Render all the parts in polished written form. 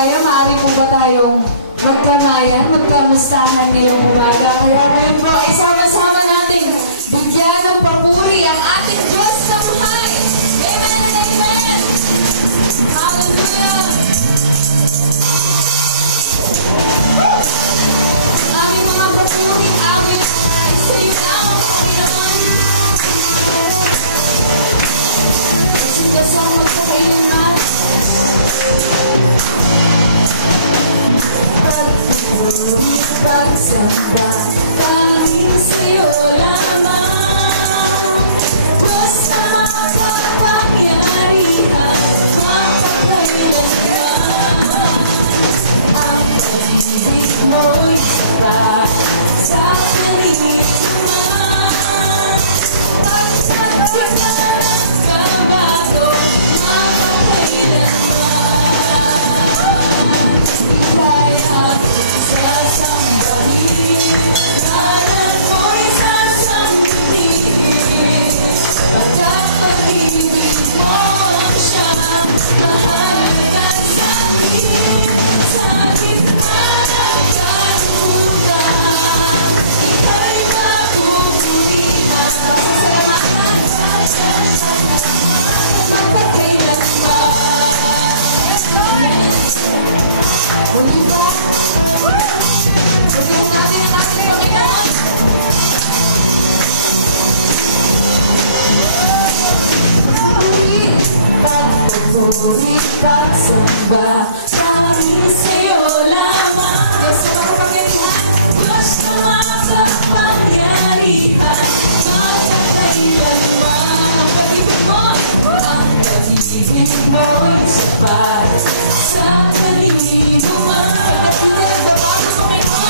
tayo. Maaari po ba tayong magkamayan, magkamustahan ngayong umaga? Kaya ngayon po, isama-sama natin bigyan ng papuri ang ating Diyos sa buhay. Amen and amen. Hallelujah. Aming mga papuri, amin sa iyo ang Panginoon. Kasi kasama ko kayo na. Pag-uri, pagsamba, tanging sa'yo lamang. Diyos na makapangyarihan, mapagkailanman. Ang pag-ibig mo'y sapat sa kalinaman. Pagpagpagan ang kabago, mapagkailanman. Kaya ako'y sasambahin, ngalan mo'y sasambahin. Pagkapag-ibig mo ang siyang mahalaga sa'kin. Sa gitna ng kalutan, ika'y mapupurihan. Salamat magpakailanman. Uli po. Pagkakas natin ang ating Panginoon. Pagpupuri, pagsamba, tanging sa'yo lamang. Diyos na makapangyarihan, Diyos na makapangyarihan, mapagkailanman. Ang pag-ibig mo, ang pag-ibig mo'y sapat sa kalinaman. Pagkakita mo Panginoon,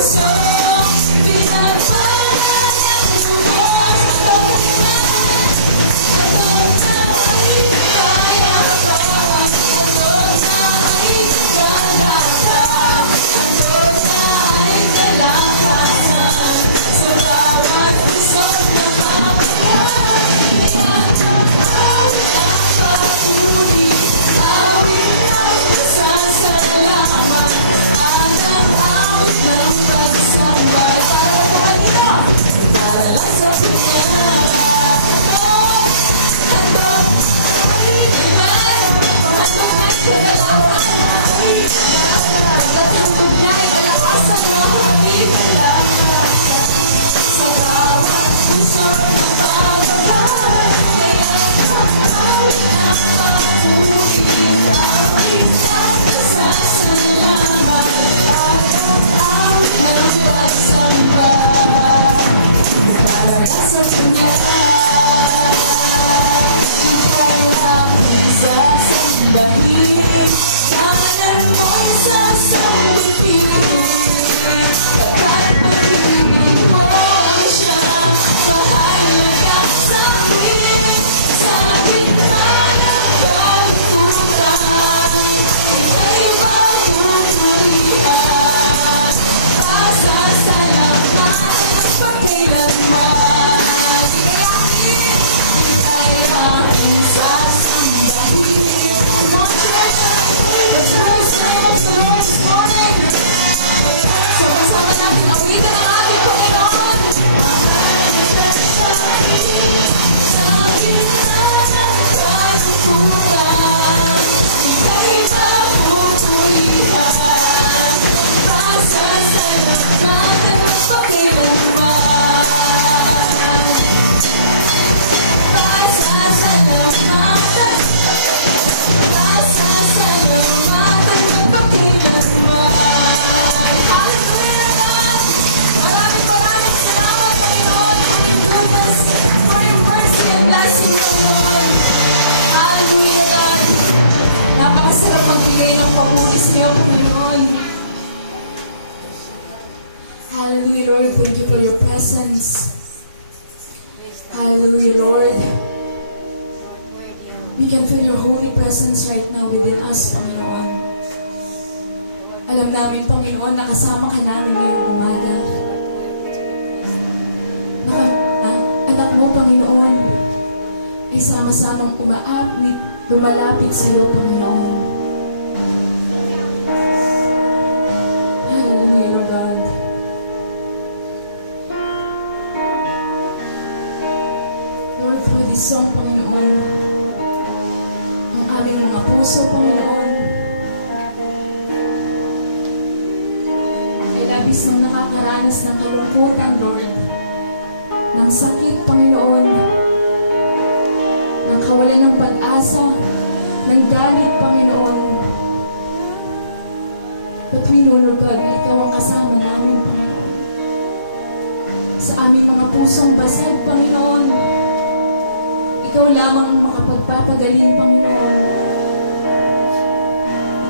puso, pinagpalaan ng lubos. Ito na ay kaya pa, ito na ay kaya pa, ito na ay kalakasan. Sa bawat isang napapalala, awit ang papuri, awit ang pasasalamat, at ang awit ng pagsambay. Para po kanina, dala sa Panginoon. Tangan mo'y sasambutin, pagkat pag-ibig mo ang siyang mahalaga sa'kin. Sa gitna ng kalungkutan, ika'y mapupurihan, pasasalamat pagkailanman. Ika'y aking sasambahin. Come on, church! Let's praise God this morning. Sama-sama natin awitin ang ating Panginoon. Sa gitna ng kalungkutan, ika'y mapupurihan, pasasalamatan at pagkailanman. Pasasalamatan, pasasalamatan at pagkailanman. Hallelujah, God! Maraming salamat, Panginoon, for your goodness, for your mercy and blessing, Lord. Hallelujah, God! Napakasarap magbigay ng papuri sa iyo, Panginoon. Hallelujah, Lord. Thank you for your presence. Hallelujah, Lord. We can feel your holy presence right now within us, Panginoon. Alam namin, Panginoon, nakasama ka namin ngayong umaga. Anak mo, Panginoon, ay sama-samang umaapit, lumalapit sa iyo, Panginoon. Hallelujah, Lord God. Lord, through this song, Panginoon, ang aming mga puso, Panginoon, ay labis nang nakakaranas ng kalungkutan, Lord, ng sakit, Panginoon, ng kawalan ng pag-asa, ng galit, Panginoon. But we know, Lord God, na Ikaw ang kasama namin, Panginoon. Sa aming mga pusong basag, Panginoon, Ikaw lamang ang makapagpapagaling, Panginoon.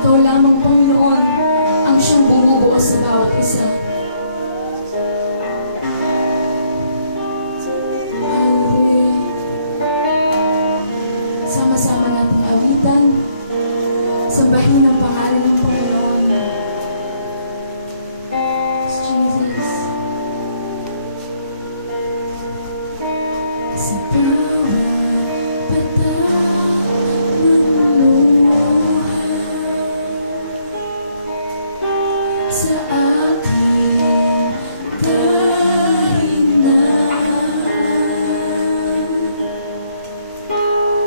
Ikaw lamang, Panginoon, ang siyang bumubuo sa bawat isa. Hallelujah. Sama-sama nating awitan, sambahin ang pangalan ng Panginoon. Jesus. Sa bawat patak ng luha, sa aking kahinaan,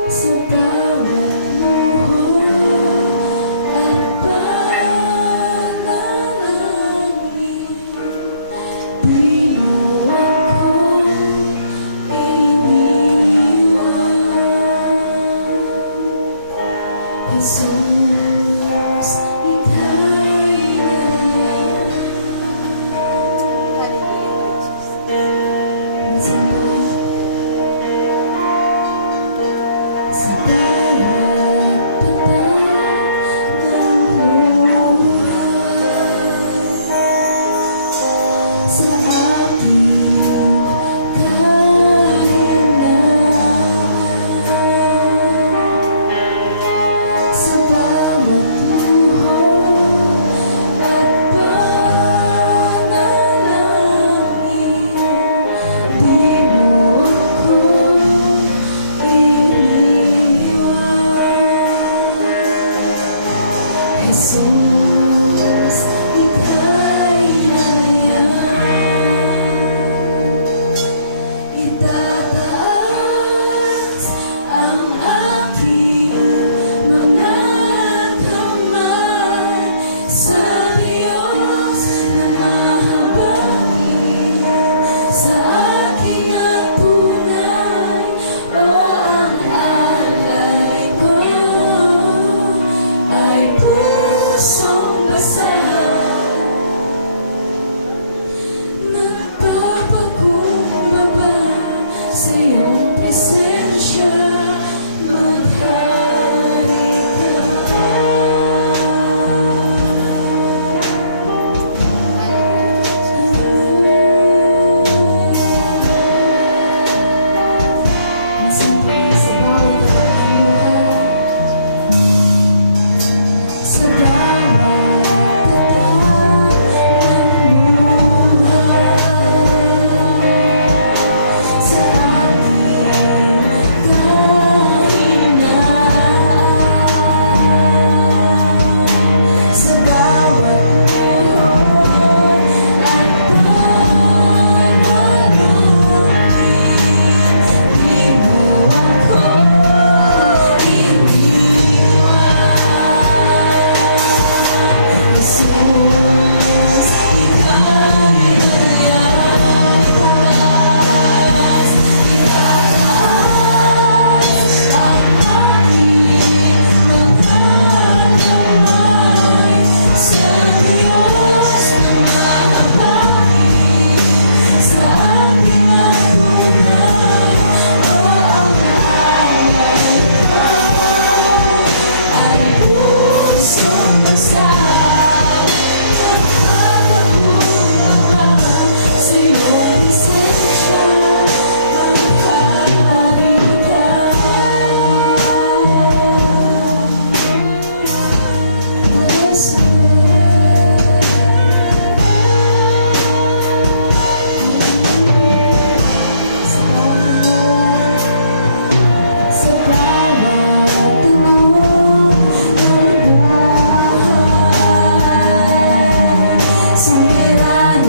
sa bawat luho at panalangin, di mo ako Jesus, ika'y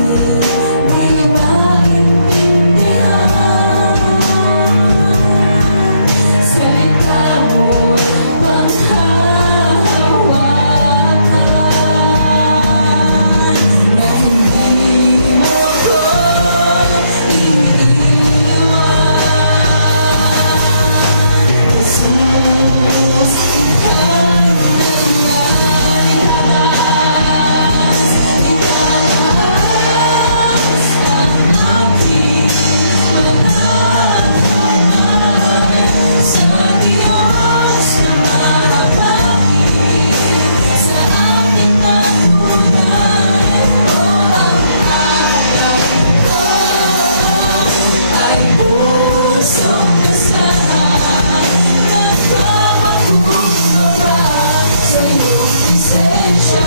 di maintindihan. Salita mo'y panghahawakan, na hindi mo ko iiwan. Jesus, ikaw na'y halas, itaas ang aking mga kamay sa Diyos na mahabagin sa aking natunay. O ang alay ko ay pusong masahan, nagpapagkumbaba sa iyong presensya.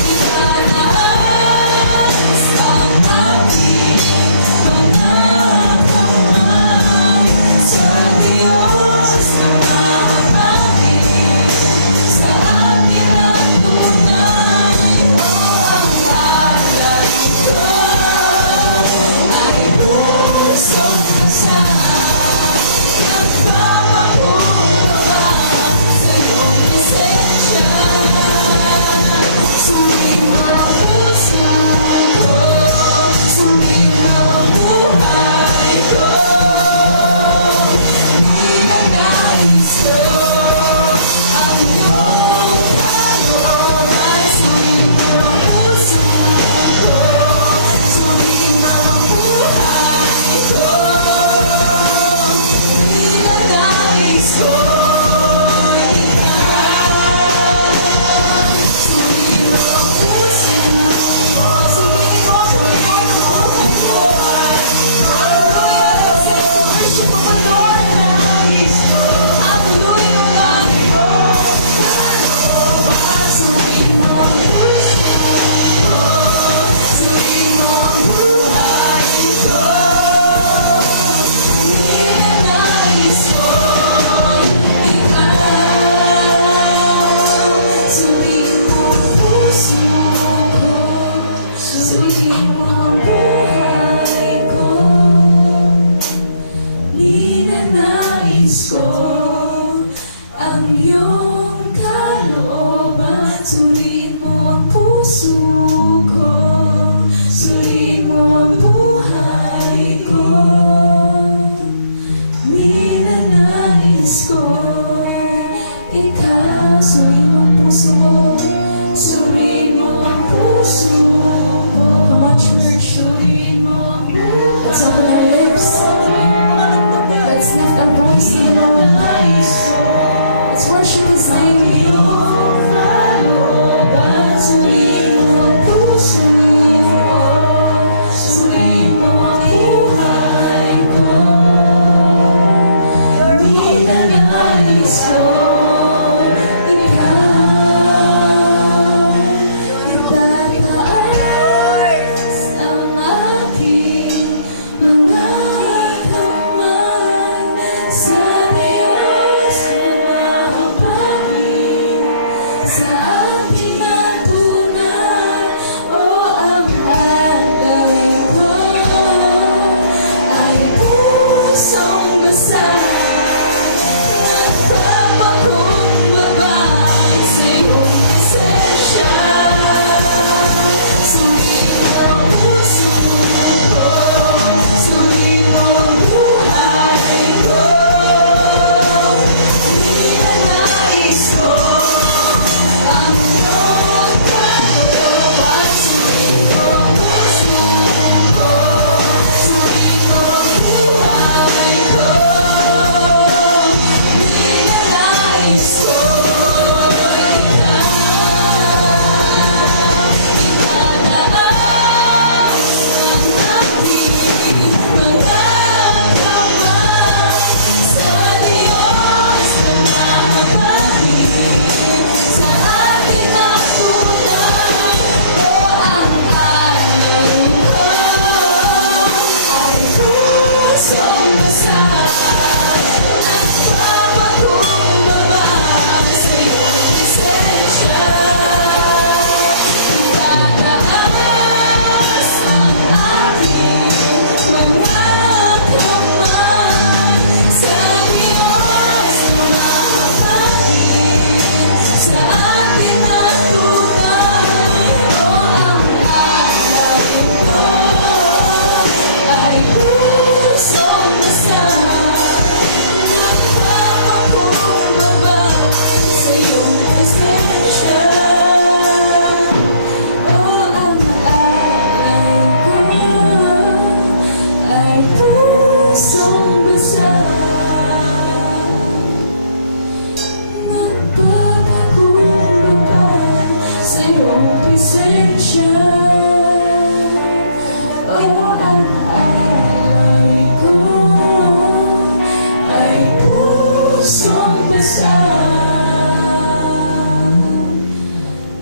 Itaas ang aking mga kamay sa Diyos na mahabagin sa aking natunay. O ang alay ko ay pusong masahan, nagpapagkumbaba sa iyong presensya. Sulit mo ang puso ko, sulit mo ang buhay ko. Ninanais ko ang iyong kalooban. Sulit mo ang puso ko, sulit mo ang buhay ko. Ninanais ko suriin mo ang buhay ko. Ninanais ko ang iyong kalooban. Suriin mo ang puso ko, suriin mo ang buhay ko. Ninanais ko ikaw, suriin mo ang puso mo, suriin mo ang puso ko. Come on, church. presensya. Oh, ang alay ko ay pusong dasal.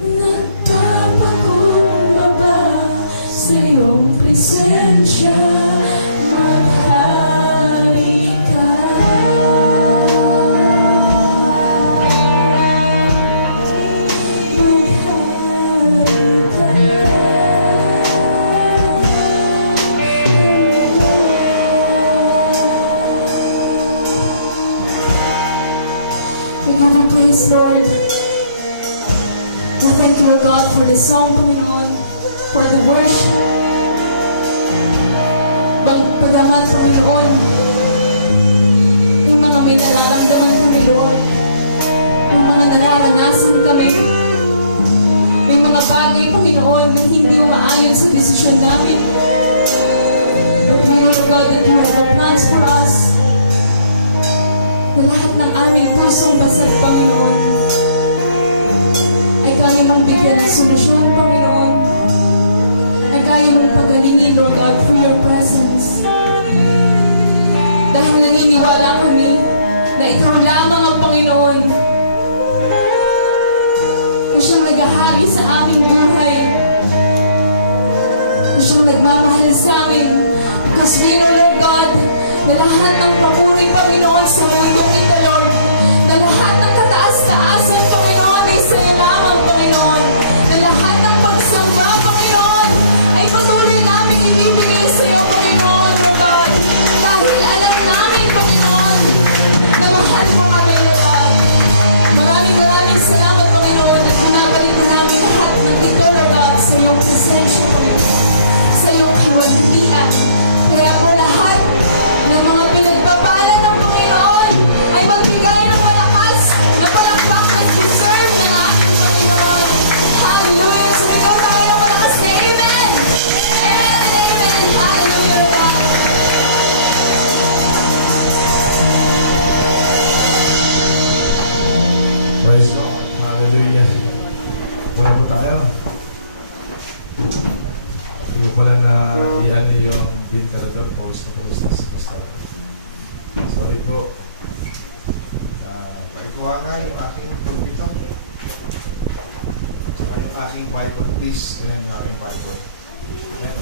Nagpapakumbaba sa iyong presensya. Maghari ka. We give you praise, Lord. We thank you, God, for the song, Panginoon, for the worship. Pagdaman, Panginoon, yung mga may nararamdaman kami, Lord. Yung mga nararanasan kami. May mga bagay, Panginoon, na hindi umaayon sa desisyon namin. But we know, God, that you have a plans for us. Na lahat ng aming pusong basag, Panginoon, ay kaya mong bigyan ng solusyon, Panginoon. Ay kaya mong pagalingin, Lord God, for your presence. Dahil naniniwala kami na ikaw lamang ang Panginoon. Na siyang naghahari sa aming buhay. Na siyang nagmamahal sa amin. Because we know, Lord God, na lahat ng papuri, Panginoon, sa mundong ito, Lord. Na lahat ng kataas-taasan, Panginoon, ay sa iyo lamang, Panginoon. Na lahat ng pagsamba, Panginoon, ay patuloy namin ibibigay sa iyo, Panginoon, Lord God. Dahil alam namin, Panginoon, na mahal mo kami, Lord God. Maraming salamat, Panginoon, at manabalik mo namin lahat ng dito, Lord God, sa iyong presensya, Panginoon. Sa iyong kiwantian. Kaya po lahat ng mga pinagpapala ng Panginoon ay magbigay ng malakas na palakpakan deserve ng ating Panginoon. Hallelujah! Sumigaw tayo ng malakas na Amen! Amen! Amen! Hallelujah! God! Praise God! Hallelujah! Muna po tayo. Hindi ko pala na i-ano yung pintarador post na post na sa sorry po. Pakikuha nga yung aking pagpitong. Saka yung aking Bible, please. Ayan yung aking Bible. Ayan.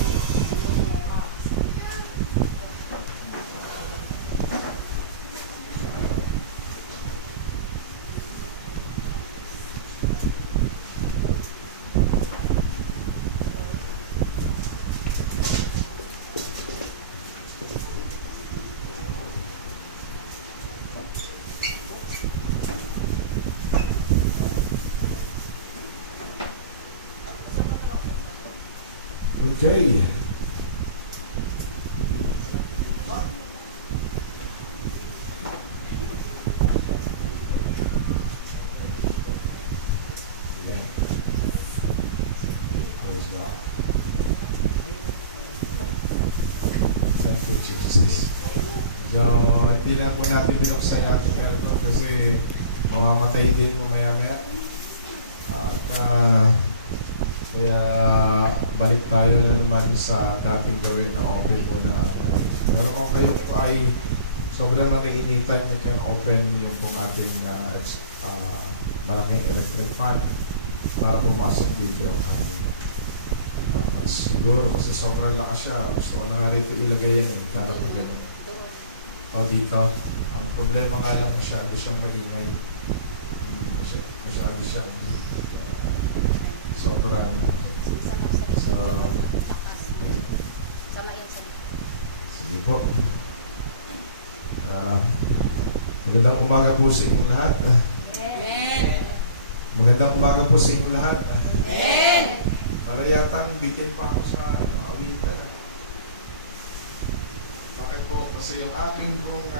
Okay. Yeah. Praise God. Thank you, Jesus. So, hindi lang po natin binuksan yung ating aircon kasi mamamatay din mo maya-maya. At kaya balik tayo na naman sa dating gawin na open muna. Pero kung kayo po ay sobrang nangiinitan, you can open yung pong ating malaking electric fan para pumasok dito yung siguro kasi sobrang lakas siya. Gusto ko na nga rito ilagay yan karang gano'n. O dito, ang problema nga lang masyado siyang maingay. Masyado siyang sobrang sige po. Magandang umaga po sa inyo lahat. Amen! Magandang umaga po sa inyo lahat. Amen! Para yata bitin pa ako sa awitan. Bakit po? Kasi yung aking pong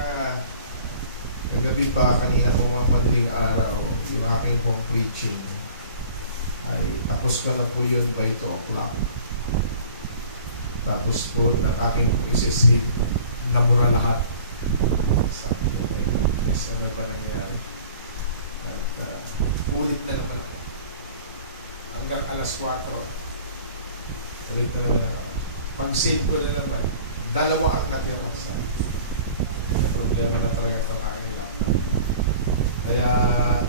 kagabi pa kanina pong mga madaling araw, yung aking pong preaching ay tapos ko na po yun by 2 o'clock. Tapos po ng aking isisip nabura lahat. Sabi ko, my goodness, ano ba nangyari? At ulit na naman ako. Hanggang alas 4. Tuloy talaga. Pag-save ko na naman, dalawa ang natira sa problema na talaga ito aking laptop. Kaya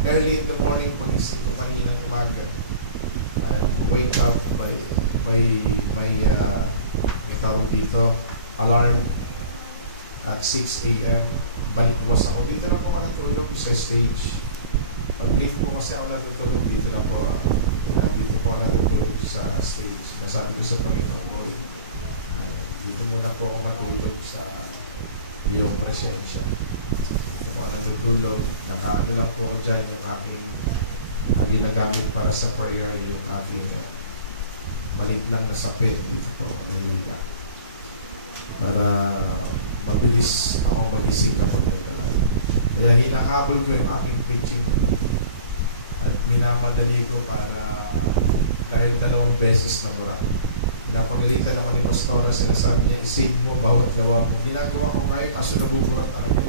early in the morning, pag-isip ko kaninang umaga, wake up may tawag dito, alarm at 6 a.m. Balikwas ako. Dito na po ako natulog sa stage. Pag late po kasi ako natutulog, dito na po ako natutulog sa stage. Nasabi ko sa Panginoon, dito muna po ako matulog sa iyong presensya. Dito po ako natutulog, nakaano lang po ako dyan yung aking ginagamit para sa prayer, yung aking malit lang na sapin dito po. Para mabilis ako magising ako nagdala. Kaya hinahabol ko yung aking preaching at minamadali ko para kahit 2 beses na mura. Napagalitan ako ni Pastora, sinasabi niya, isave mo bawat gawa mo. Ginagawa ko ngayon, kaso nabukuran namin.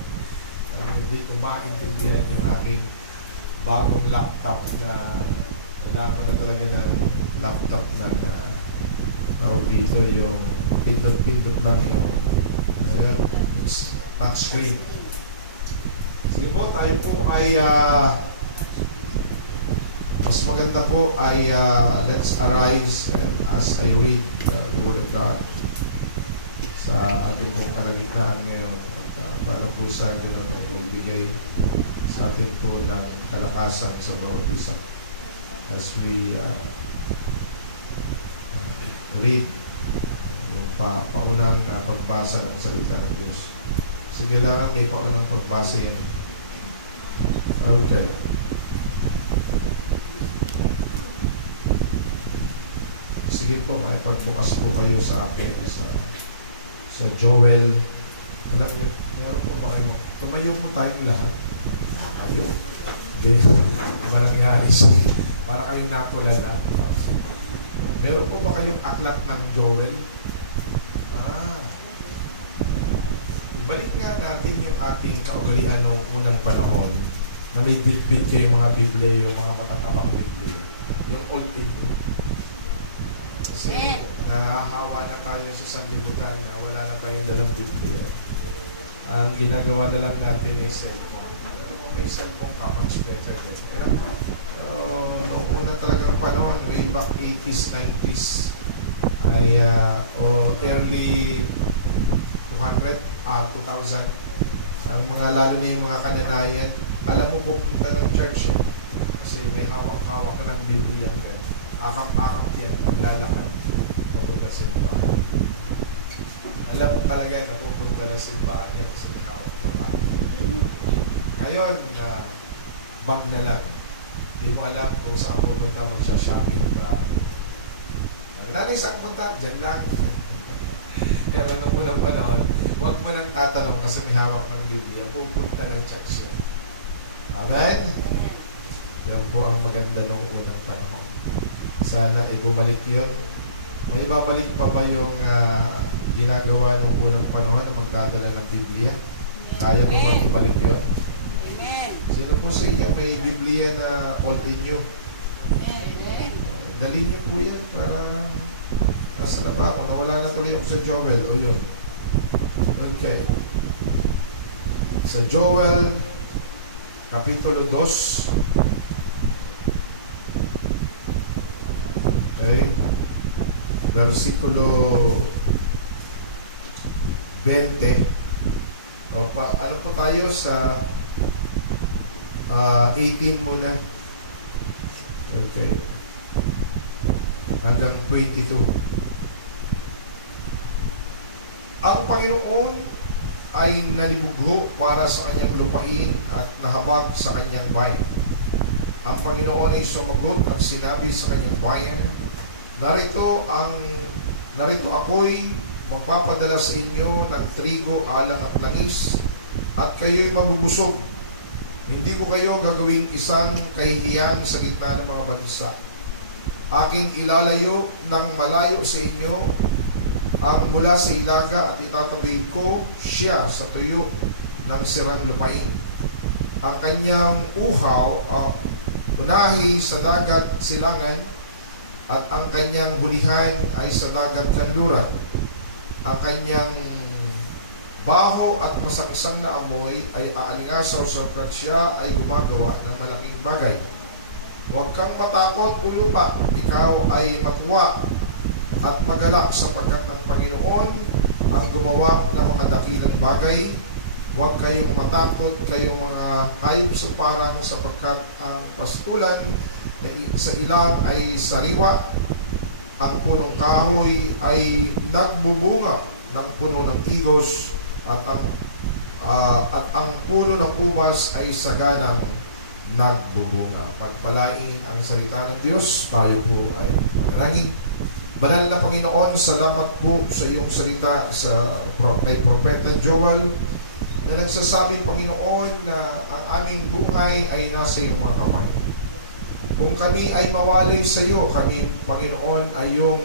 Hindi ko maintindihan yung aking bagong laptop na kailangan ko na talaga na laptop na dito yung pindot-pindot lang yung touchscreen. Sige po, tayo po ay mas maganda po ay let's arise and as I read the Word of God sa ating pong kalagitnaan ngayon para po sa gano'n ay magbigay sa atin po ng kalakasan sa bawat isa as we read yung paunang pagbasa ng salita ng Diyos. Sige lang, may paunang pagbasa yan. Okay. Sige po, may pagbukas po kayo sa akin sa Joel. Meron po ba kayo? Tumayo po tayong lahat. Ayun. Ganyan. Iba nangyari siya. Para kayong natulan na. Meron po ba kayong aklat ng Joel? Balik nga natin yung ating kaugalian noong unang panahon na may bit-bit kayo mga Biblia, yung mga matatapang Biblia. Yung Old Testament. Kasi nahahawa na tayo sa sanlibutan na wala na tayong dalang Biblia. Ang ginagawa na lang natin ay cellphone. May cellphone ka, much better than. Noong una talagang panahon, way back 80s, 90s, ay, o early 2000, ang mga lalo na yung mga kananayan, alam mo pupunta ng church kasi may hawak-hawak ka ng Biblia ka. Akap-akap yan, maglalakad. Papunta sa simbahan. Alam mo talaga na pupunta na simbahan yan kasi may hawak-hawak. Ngayon, bag na lang. Hindi mo alam kung saan pupunta mo siya shopping ba. Nagdani saan punta, dyan lang. Kaya nung unang panahon, huwag mo nang tatanong kasi may hawak ng Biblia, pupunta ng church yun. Amen? Yan po ang maganda nung unang panahon. Sana ibumalik yun. May ibabalik pa ba yung ginagawa nung unang panahon na magdadala ng Biblia? Kaya mo ba ibalik yun? Amen. Sino po sa inyo may Biblia na old in you? Amen. Dali niyo po yan para nasa na ba ako? Nawala na tuloy ako sa Joel. O yun. Okay. Sa Joel, Kapitulo 2. Okay. Versikulo 20. Ano po tayo sa 18 muna. Okay. Hanggang 22. Ang Panginoon ay nalibugho para sa kanyang lupain at nahabag sa kanyang bayan. Ang Panginoon ay sumagot at sinabi sa kanyang bayan, Narito ako'y magpapadala sa inyo ng trigo, alak at langis, at kayo'y mabubusog. Hindi ko kayo gagawing isang kahihiyan sa gitna ng mga bansa. Aking ilalayo ng malayo sa inyo ang mula sa ilaga at itatabi ko siya sa tuyo ng sirang lupain. Ang kanyang uhaw unahi sa dagat silangan at ang kanyang bulihan ay sa dagat kanluran. Ang kanyang baho at masangsang na amoy ay aalingasaw sapagkat siya ay gumagawa ng malaking bagay. Huwag kang matakot o lupa, ikaw ay matuwa at magalak sapagkat ng Panginoon ang gumawa ng mga dakilang bagay. Huwag kayong matakot, kayong mga hayop sa parang sapagkat ang pastulan na sa ilang ay sariwa. Ang punong kahoy ay nagbubunga ng puno ng tigos at ang puno ng ubas ay saganang nagbubunga. Pagpalain ang salita ng Diyos, tayo po ay manalangin. Banal na Panginoon, salamat po sa iyong salita kay Propeta Joel na nagsasabi, Panginoon, na ang aming buhay ay nasa iyong mga kamay. Kung kami ay mawalay sa iyo, kami, Panginoon, ay iyong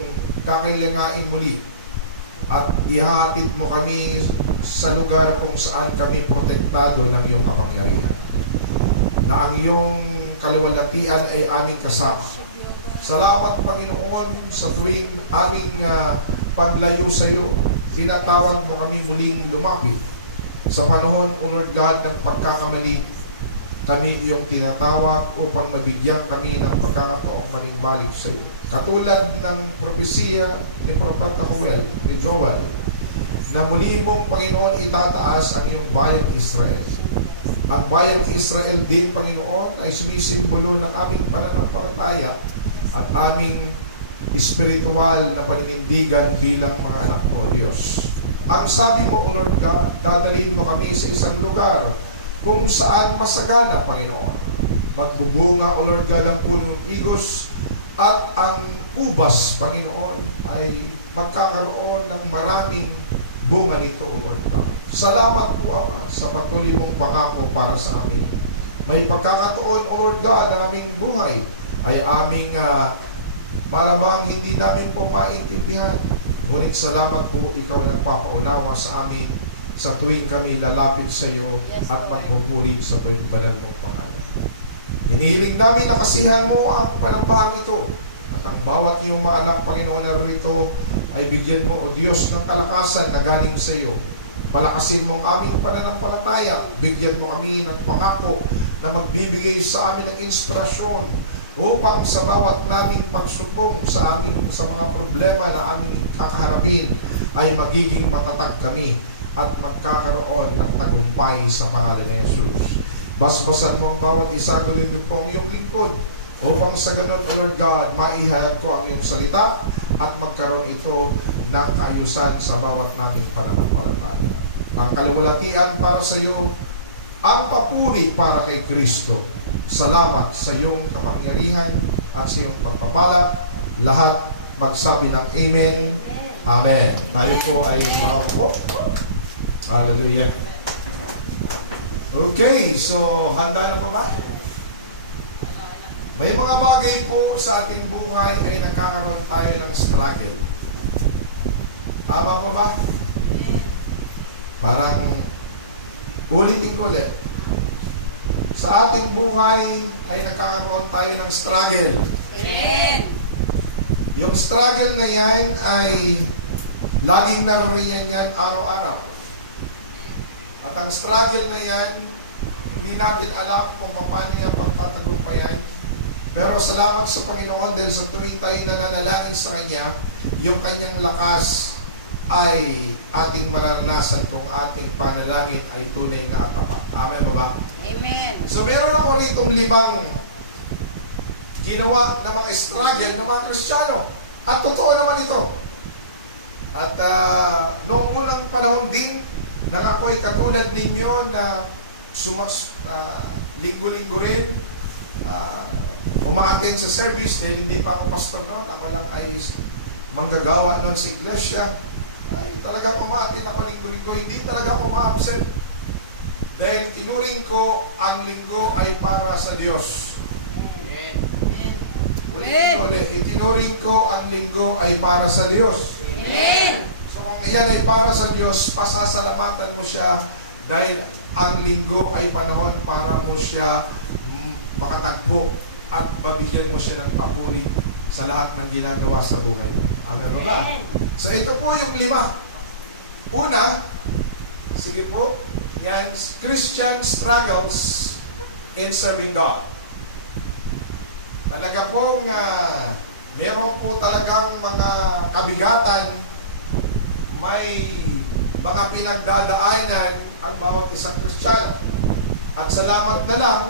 kakailangain muli at ihahatid mo kami sa lugar kung saan kami protektado ng iyong kapangyarihan. Na ang iyong kaluwalhatian ay aming kasama. Salamat, Panginoon, sa tuwing aming paglayo sa iyo. Tinatawag mo kami muling lumapit. Sa panahon, O Lord God, ng pagkakamali, kami iyong tinatawag upang mabigyan kami ng pagkakataong manimbalik sa iyo. Katulad ng propesiya ni Propeta Joel, na muli mong, Panginoon, itataas ang iyong bayang Israel. Ang bayang Israel din, Panginoon, ay sumisimbolo ng aming pananampalataya at aming espiritual na paninindigan bilang mga anak mo, Diyos. Ang sabi mo, O Lord God, dadalhin mo kami sa isang lugar kung saan masagana, Panginoon. Magbubunga, O Lord God, ang puno ng igos at ang ubas, Panginoon, ay magkakaroon ng maraming bunga nito, O Lord God. Salamat po, Ama, sa patuloy mong pangako para sa amin. May pagkakataon, O Lord God, ang aming buhay ay aming marabang hindi namin po maintindihan. Ngunit salamat po, ikaw nagpapaunawa sa amin sa tuwing kami lalapit sa iyo at magpupuri sa tuwing banal mong pangalan. Hinihiling namin na kasihan mo ang panampahang ito at ang bawat iyong mga anak, Panginoon, na rito ay bigyan mo, O Diyos, ng kalakasan na galing sa iyo. Palakasin mo ang aming pananampalataya. Bigyan mo kami ng pangako na magbibigay sa amin ng inspirasyon upang sa bawat naming pagsubok sa mga problema na aming kakaharapin ay magiging matatag kami at magkakaroon ng tagumpay sa pangalan ni Jesus. Basbasan mo ang bawat isa, gawin mo po ang iyong lingkod upang sa ganun, O Lord God, maihayag ko ang iyong salita at magkaroon ito ng kaayusan sa bawat naming pananampalataya. Ang kaluwalhatian para sa iyo, ang papuri para kay Kristo. Salamat sa iyong kapangyarihan at sa iyong pagpapala. Lahat magsabi ng Amen. Amen. Tayo po ay maupo. Hallelujah. Okay, so handa na po ba? May mga bagay po sa ating buhay ay nagkakaroon tayo ng struggle. Tama po ba? Parang ulitin ko ulit. Sa ating buhay ay nagkakaroon tayo ng struggle. Amen. Yung struggle na yan ay laging naririyan yan araw-araw. At ang struggle na yan, hindi natin alam kung paano yan pagtatagumpayan. Pero salamat sa Panginoon dahil sa tuwing tayo nananalangin sa Kanya, yung Kanyang lakas ay ating mararanasan kung ating panalangin ay tunay na tapat. Amen ba ba? Amen. So meron ako ritong 5 ginawa na mga struggle ng mga Kristiyano. At totoo naman ito. At noong unang panahon din, nang ako'y katulad ninyo na linggo-linggo rin, umaattend sa service dahil hindi pa ako pastor noon. Ako lang ay manggagawa noon sa iglesia. Ay, talagang umaattend ako linggo-linggo. Hindi talaga ako ma-absent. Dahil tinuring ko ang linggo ay para sa Diyos. Itinuring ko ang linggo ay para sa Diyos. Amen. So kung iyan ay para sa Diyos, pasasalamatan mo siya dahil ang linggo ay panahon para mo siya makatagpo at mabigyan mo siya ng papuri sa lahat ng ginagawa sa buhay. Amen o ba? So ito po yung 5. Una, sige po, yan, Christian struggles in serving God. Talaga pong meron po talagang mga kabigatan, may mga pinagdadaanan ang bawat isang Kristiyano. At salamat na lang,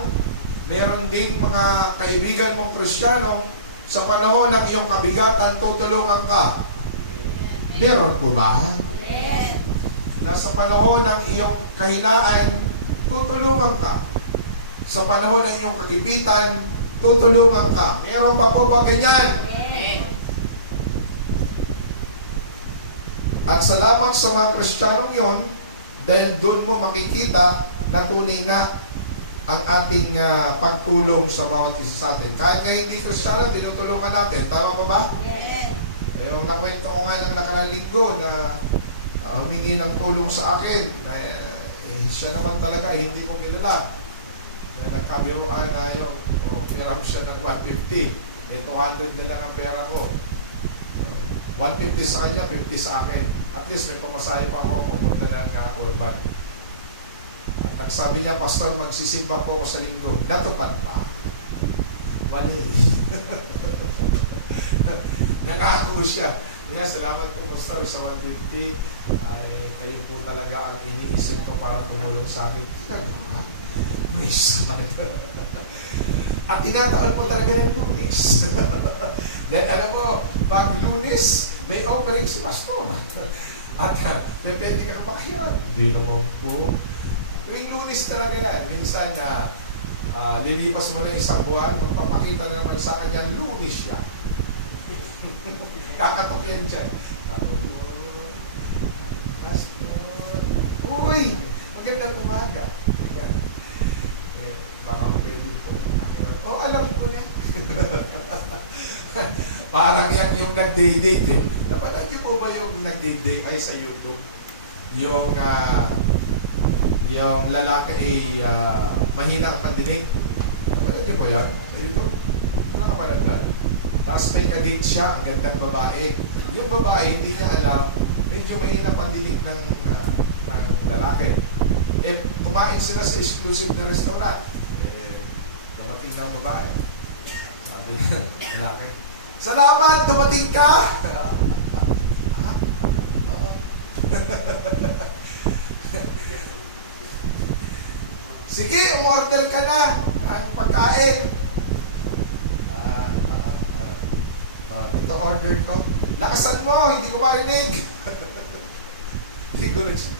meron din mga kaibigan mong Kristiyano, sa panahon ng iyong kabigatan, tutulungan ka. Meron po ba? Nasa panahon ng iyong kahinaan, tutulungan ka. Sa panahon ng iyong kagipitan, tutulungan ka. Meron pa po ba ganyan? At salamat sa mga Kristiyanong yon, dahil doon mo makikita na tunay na ang ating pagtulong sa bawat isa sa atin. Kahit nga hindi Kristiyano, tinutulungan natin. Tama ba ba? Yung nakwento ko nga ng nakarang linggo na humingi ng tulong sa akin. Siya naman talaga, hindi ko kilala. Nagkabiroan na yung pera ko siya ng 150. 200 na lang ang pera ko. 150 sa kanya, 50 sa akin. At least may pamasahe pa ako pupunta ng Urban. Nagsabi niya, Pastor, magsisimba po ako sa linggo. Natupad pa. Mali. Nangako siya. Kaya salamat po, Pastor, sa 150. Ay, kayo po talaga ang iniisip ko para tumulong sa akin. Praise God. At tinataon mo talaga ng Lunes. Then, alam mo, pag Lunes, may offering si Pastor. At pwede kang makahirap. Hindi naman po. Tuwing Lunes talaga yan. Minsan, lilipas mo na isang buwan, magpapakita na naman sa kanya, Lunes siya. Kakatok yan dyan. Pastor, uy, magandang umaga. Baka pwede po. Oh, alam ko na. Parang yan yung nag-date eh. Napanood niyo po ba yung nag-date ay sa YouTube? Yung lalaki ay mahina ang pandinig. Napanood niyo po yan? Sa YouTube? Wala ka pala. Tapos may ka-date siya, ang gandang babae. Yung babae, hindi niya alam, medyo mahina pandinig ng lalaki. Kumain sila sa exclusive na restaurant. Dumating ng babae. Sabi ng lalaki, salamat, dumating ka! Sige, umorder ka na ang pagkain. Ito order ko. Lakasan mo, hindi ko marinig. Siguro siya.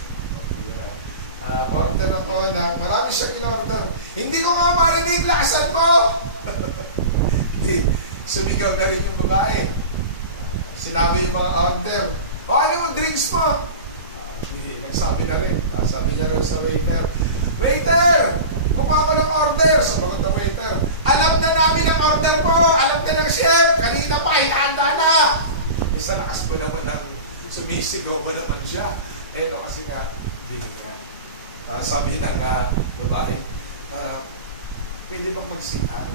Order ako na marami siyang in-order. Hindi ko nga marinig, lakasan mo! Sumigaw na rin yung babae. Sinabi yung mga order, ano yung drinks mo? Nagsabi na rin. Sabi niya rin sa waiter, waiter! Kumuha ko ng order! Sumagot na waiter, alam na namin ang order mo! Alam na ng chef! Kanina pa, hinahanda na! Isa lakas mo naman ang sumisigaw ba naman siya? No, kasi nga, hindi nga. Sabi ng babae, pwede bang magsihan?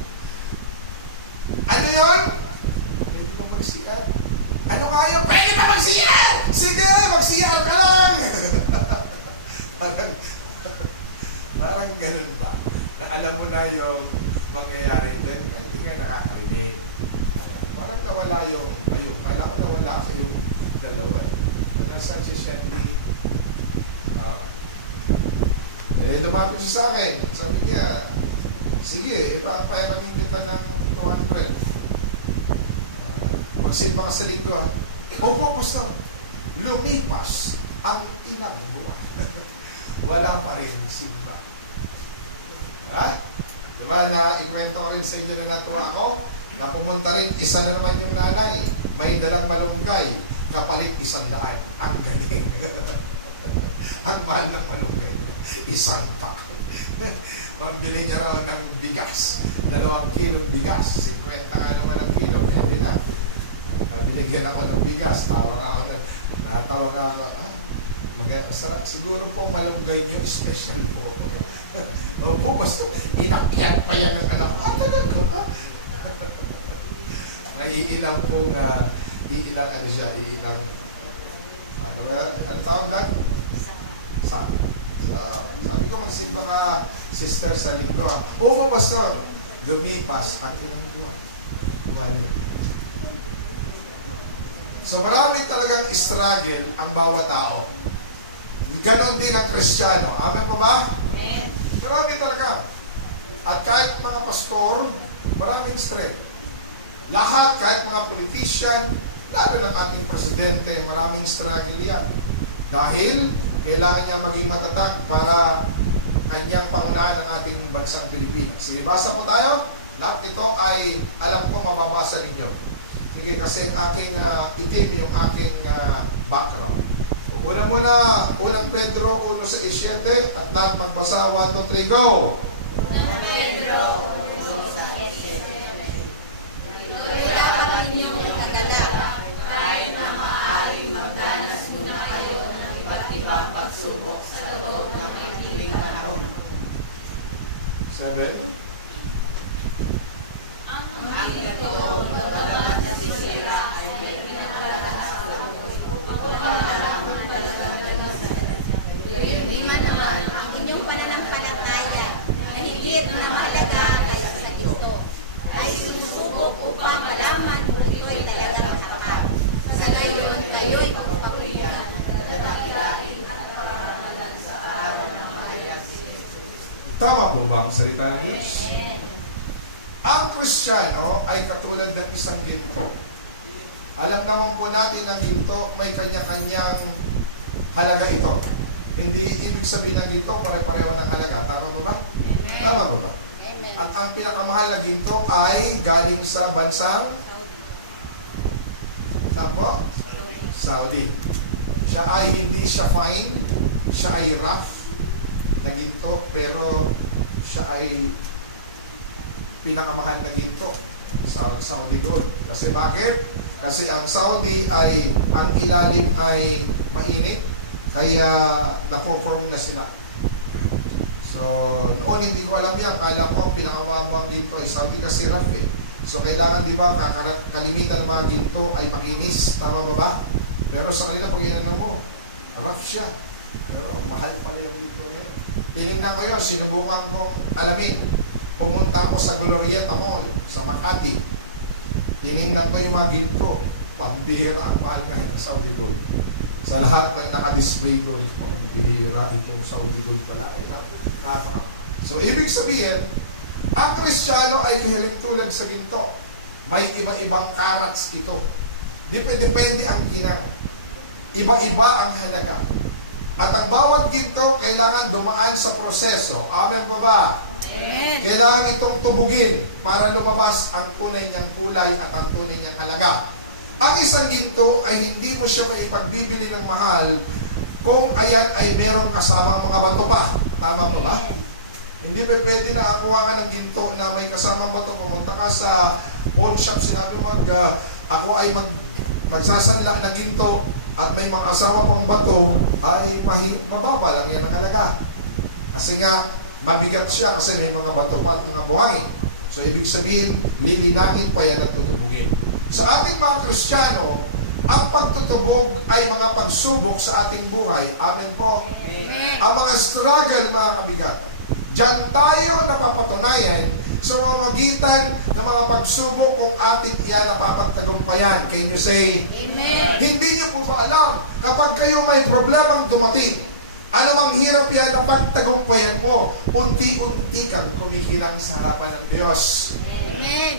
Ano yun? Pwede bang magsihan? Ano nga yun? Pwede ba magsihan? Sige, magsihan ka lang! Parang ganun ba? Na alam mo na yung mangyayari din, hindi nga nakakarinig. Parang nawala yung kayo. Kala ko nawala kayong dalawa. Nasaan si Shandy? Lumapit siya sa akin. Sabi niya, sige, ipapayaramin kita ng 200. Magsimba ka sa linggo. Opo, gusto. Lumipas ang ilang buwan. Wala pa rin simba. Diba na ikwento ko rin sa inyo na natuwa ako na pumunta rin, isa na naman yung nanay, may dalang malunggay, kapalit 100. Ang galing. Ang mahal ng malunggay. 1 pa. Pambili niya raw ng bigas. 2 kilong bigas. 50 nga naman ang kilo. Pwede na. Binigyan ako ng bigas. Natawag ako. Sarap. Siguro po malunggay niyo, special po. Opo, basta inakyan pa yan ng anak. Talaga. Naiinit iilang pong, iilang ano siya, iilang, ano tawag lang? Sabi ko, magsimba ka, sister, sa linggo. Oo, pastor, lumipas ang ilang buwan. So marami talagang struggle ang bawat tao. Ganon din ang Kristiyano. Amen po ba? Marami talaga. At kahit mga pastor, maraming strength. Lahat, kahit mga politician, lalo ng ating presidente, maraming struggle yan. Dahil kailangan niya maging matatag para kanyang pangunahan ng ating bansang Pilipinas. Sige, basa po tayo. Lahat ito ay alam ko mababasa ninyo. Sige, kasi ang aking itim yung aking background. Unang Pedro 1:17 at lahat magbasa 1, 2, 3, go! Pedro, dapat ninyong itagalak kahit na maaaring magdanas muna kayo ng iba't ibang pagsubok sa loob ng maikling panahon. 7. Ang ito, magabat na sisira ay may pinakalakas sa lima naman, ang inyong pananampalataya na higit na mahalaga kaysa sa ito ay sinusubok upang malaman kung ito'y talagang tapat. Sa gayon, kayo'y pagpapakulitan na dakilain at paramalan sa araw ng mahayag si Jesus. Tama po ba ang salita ng Diyos? Ang Kristiyano ay katulad ng isang ginto. Alam naman po natin na ginto may kanya-kanyang halaga ito. Hindi ibig sabihin ng ginto pare-pareho ng halaga. Tama po ba? Tama po ba? At ang pinakamahal na ginto ay galing sa bansang Saudi. Siya ay hindi siya fine, siya ay rough na ginto, pero siya ay pinakamahal na ginto sa Saudi gold. Kasi bakit? Kasi ang Saudi ay, ang ilalim ay mainit, kaya na-form na sila. So, noon hindi ko alam yan. Alam ko ang pinakamabang ginto ay Saudi kasi rough eh. So, kailangan di ba, kalimitan ng mga ginto ay makinis. Tama ba ba? Pero sa kanila, pag inanong mo, rough siya. Pero mahal pala yung ginto ngayon. Tinignan ko yun, sinubukan kong alamin. Pumunta ako sa Glorieta Mall, sa Makati. Tinignan ko yung mga ginto. Pambihira ang mahal ngayon sa Saudi gold. Sa lahat ng naka-display doon, pambihira itong Saudi gold pala. So, ibig sabihin, ang Kristiyano ay kahilintulad sa ginto. May iba-ibang karats ito. Depende ang ginang. Iba-iba ang halaga. At ang bawat ginto kailangan dumaan sa proseso. Amen po ba? Amen. Kailangan itong tubugin para lumabas ang tunay niyang kulay at ang tunay niyang halaga. Ang isang ginto ay hindi mo siya maipagbibili ng mahal kung ayan ay meron kasamang mga bato pa. Tama ba ba? Hindi ba pwede na akuha ka ng ginto na may kasamang bato? Pumunta ka sa pawn shop, sinabi mo, ako ay magsasanla ng ginto at may mga kasama pang bato, ay mababa lang yan ang halaga. Kasi nga, mabigat siya kasi may mga bato pa at mga buhangin. So, ibig sabihin, lilinangin pa yan at tutubugin. Sa ating mga Kristiyano, ang pagtutubog ay mga pagsubok sa ating buhay. Amen po. Amen. Ang mga struggle, mga kabigat. Diyan tayo napapatunayan sa mamamagitan ng mga pagsubok kung ating iyan napapagtagumpayan. Can you say, Amen. hindi niyo po ba alam, kapag kayo may problemang dumating, anumang hirap yan na pagtagumpayan mo, unti-unti kang kumikilang sa harapan ng Diyos. Amen.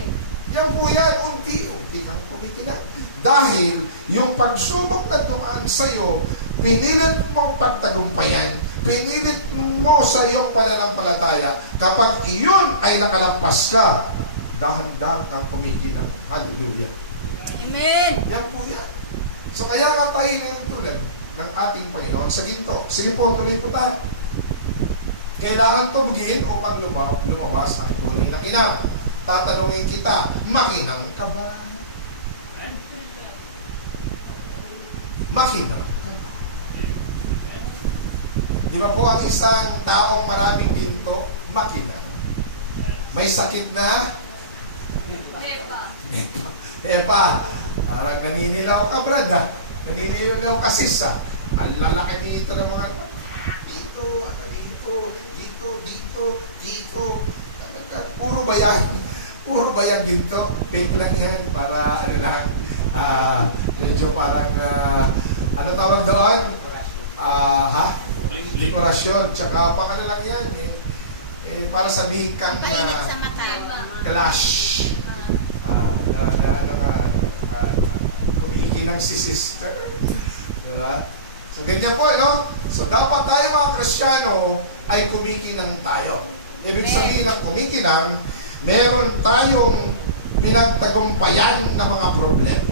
Yan po yan, unti-unti kang kumikilang. Dahil yung pagsubok na dumaan sa'yo, pinilit mong pagtagumpayan, pinilit mo sa iyong pananampalataya, kapag iyon ay nakalampas ka, dahan-dahan kang kumikilang. Hallelujah. Amen. Yan po yan. So kaya nga tayo ng tulad ng ating Panginoon sa ginto. Sige po, tuloy po tayo. Kailangan tubugin upang lumabas ang tunay na kinang. Tatanungin kita, makinang ka ba? Makinang. Di ba po ang isang taong maraming ginto, makinang. May sakit na? Iba pa. Parang naninilaw ka, Brad, ha? Naninilaw ka, sis, ha? Ang lalaki dito ng mga dito, dito. Talaga, puro ba yan? Puro ba yan dito? Fake lang yan para ano lang, medyo parang, ano tawag doon? Dekorasyon. Tsaka pang ano lang yan, para sabihin kang Painit sa mata. clash. Kumikinang si sister. Diba? So, ganyan po, no? So, dapat tayo mga Kristiyano ay kumikinang tayo. Ibig sabihin ng kumikinang, meron tayong pinagtagumpayan na mga problema.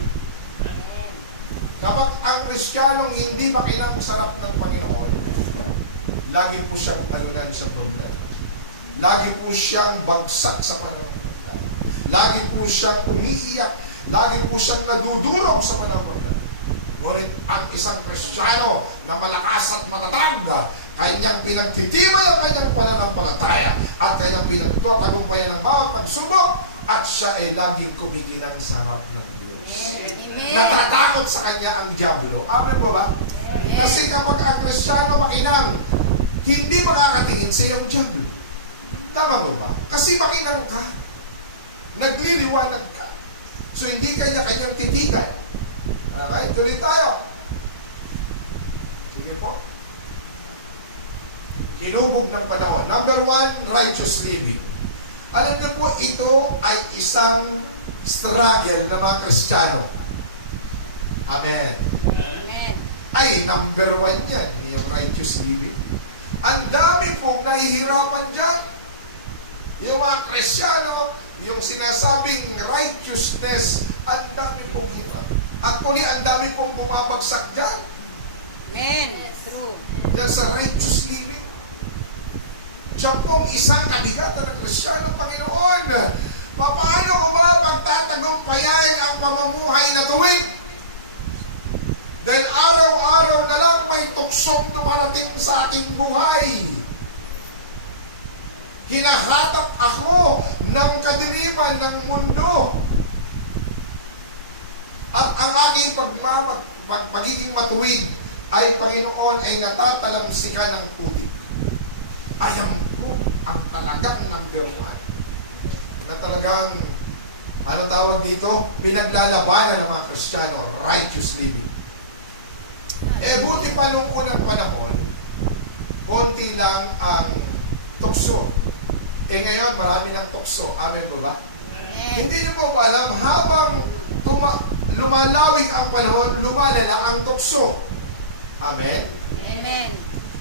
Kapag ang Kristiyanong hindi makinang sarap ng Panginoon, lagi po siyang talunan sa problema. Lagi po siyang bagsak sa pananampalataya. Lagi po siyang umiiyak. Lagi po siyang nadudurog sa pananampalataya. Ngunit ang isang Kristiyano na malakas at matatag, kanyang pinagtitibay ang kanyang pananampalataya at kanyang pinagtutagumpayan ng bawat pagsubok at siya ay laging kumikinang sa harap ng Diyos. Amen. Natatakot sa kanya ang diablo. Amen po ba? Kasi kapag ang Kristiyano makinang, hindi makakatingin sa iyong diablo. Tama mo ba? Kasi makinang ka. Nagliliwanag ka. So hindi kanya-kanyang titigan. Okay? Tuloy tayo. Sige po. Hinubog ng panahon. Number 1, righteous living. Alam niyo po, ito ay isang struggle ng mga Kristiyano. Amen. Amen. Ay, number 1 yan, yung righteous living. Ang dami pong nahihirapan dyan. Yung mga Kristiyano, yung sinasabing righteousness, ang dami pong hirap. At muli, ang dami pong bumabagsak dyan. Amen. True. Dyan sa righteous living. Diyan pong isang kabigatan ng Kristiyano, Panginoon. Paano ko ba pagtatagumpayan ang pamumuhay na tuwid? Dahil araw-araw na lang may tuksong dumarating sa ating buhay. Hinahatap ako ng kadiliman ng mundo. At ang aking pagiging matuwid ay, Panginoon, ay natatalamsikan ng putik. Ayan po ang talagang number 1. Na talagang, ano tawag dito? Pinaglalabanan ng mga Kristiyano, righteous living. Buti pa nung unang panahon, konti lang ang tukso. Ngayon, marami ng tukso. Amen po ba? Amen. Hindi niyo po ba alam, habang lumalawig ang panahon, lumalala ang tukso. Amen? Amen.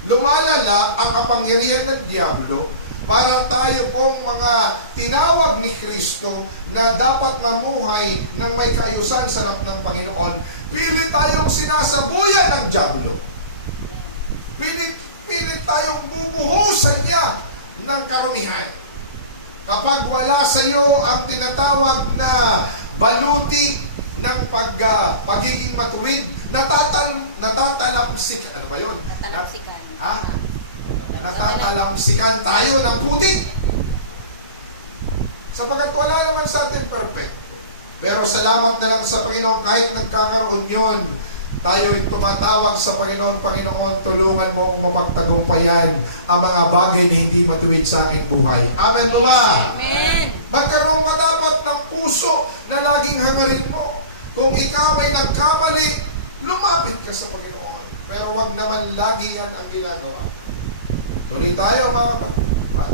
Lumalala ang kapangyarihan ng diablo para tayo pong mga tinawag ni Kristo na dapat mamuhay ng may kaayusan sa harap ng Panginoon. Pilit tayong sinasabuyan ng diablo. Pilit tayong bubuhusan niya ng karumihan. Kapag wala sa iyo ang tinatawag na baluti ng pagiging matuwid, natatalamsikan. Ano ba yun? Natalamsikan. Ha? Natatalamsikan tayo ng putik. Sapagat wala naman sa atin perfect. Pero salamat na lang sa Panginoon kahit nagkakaroon yun. Tayo'y tumatawag sa Panginoon, Panginoon, tulungan mo akong mapagtagumpayan ang mga bagay na hindi matuwid sa aking buhay. Amen po ba? Amen. Magkaroon ka dapat ng puso na laging hangarin mo. Kung ikaw ay nagkamali, lumapit ka sa Panginoon. Pero wag naman lagi yan ang ginagawa. Tuloy tayo mga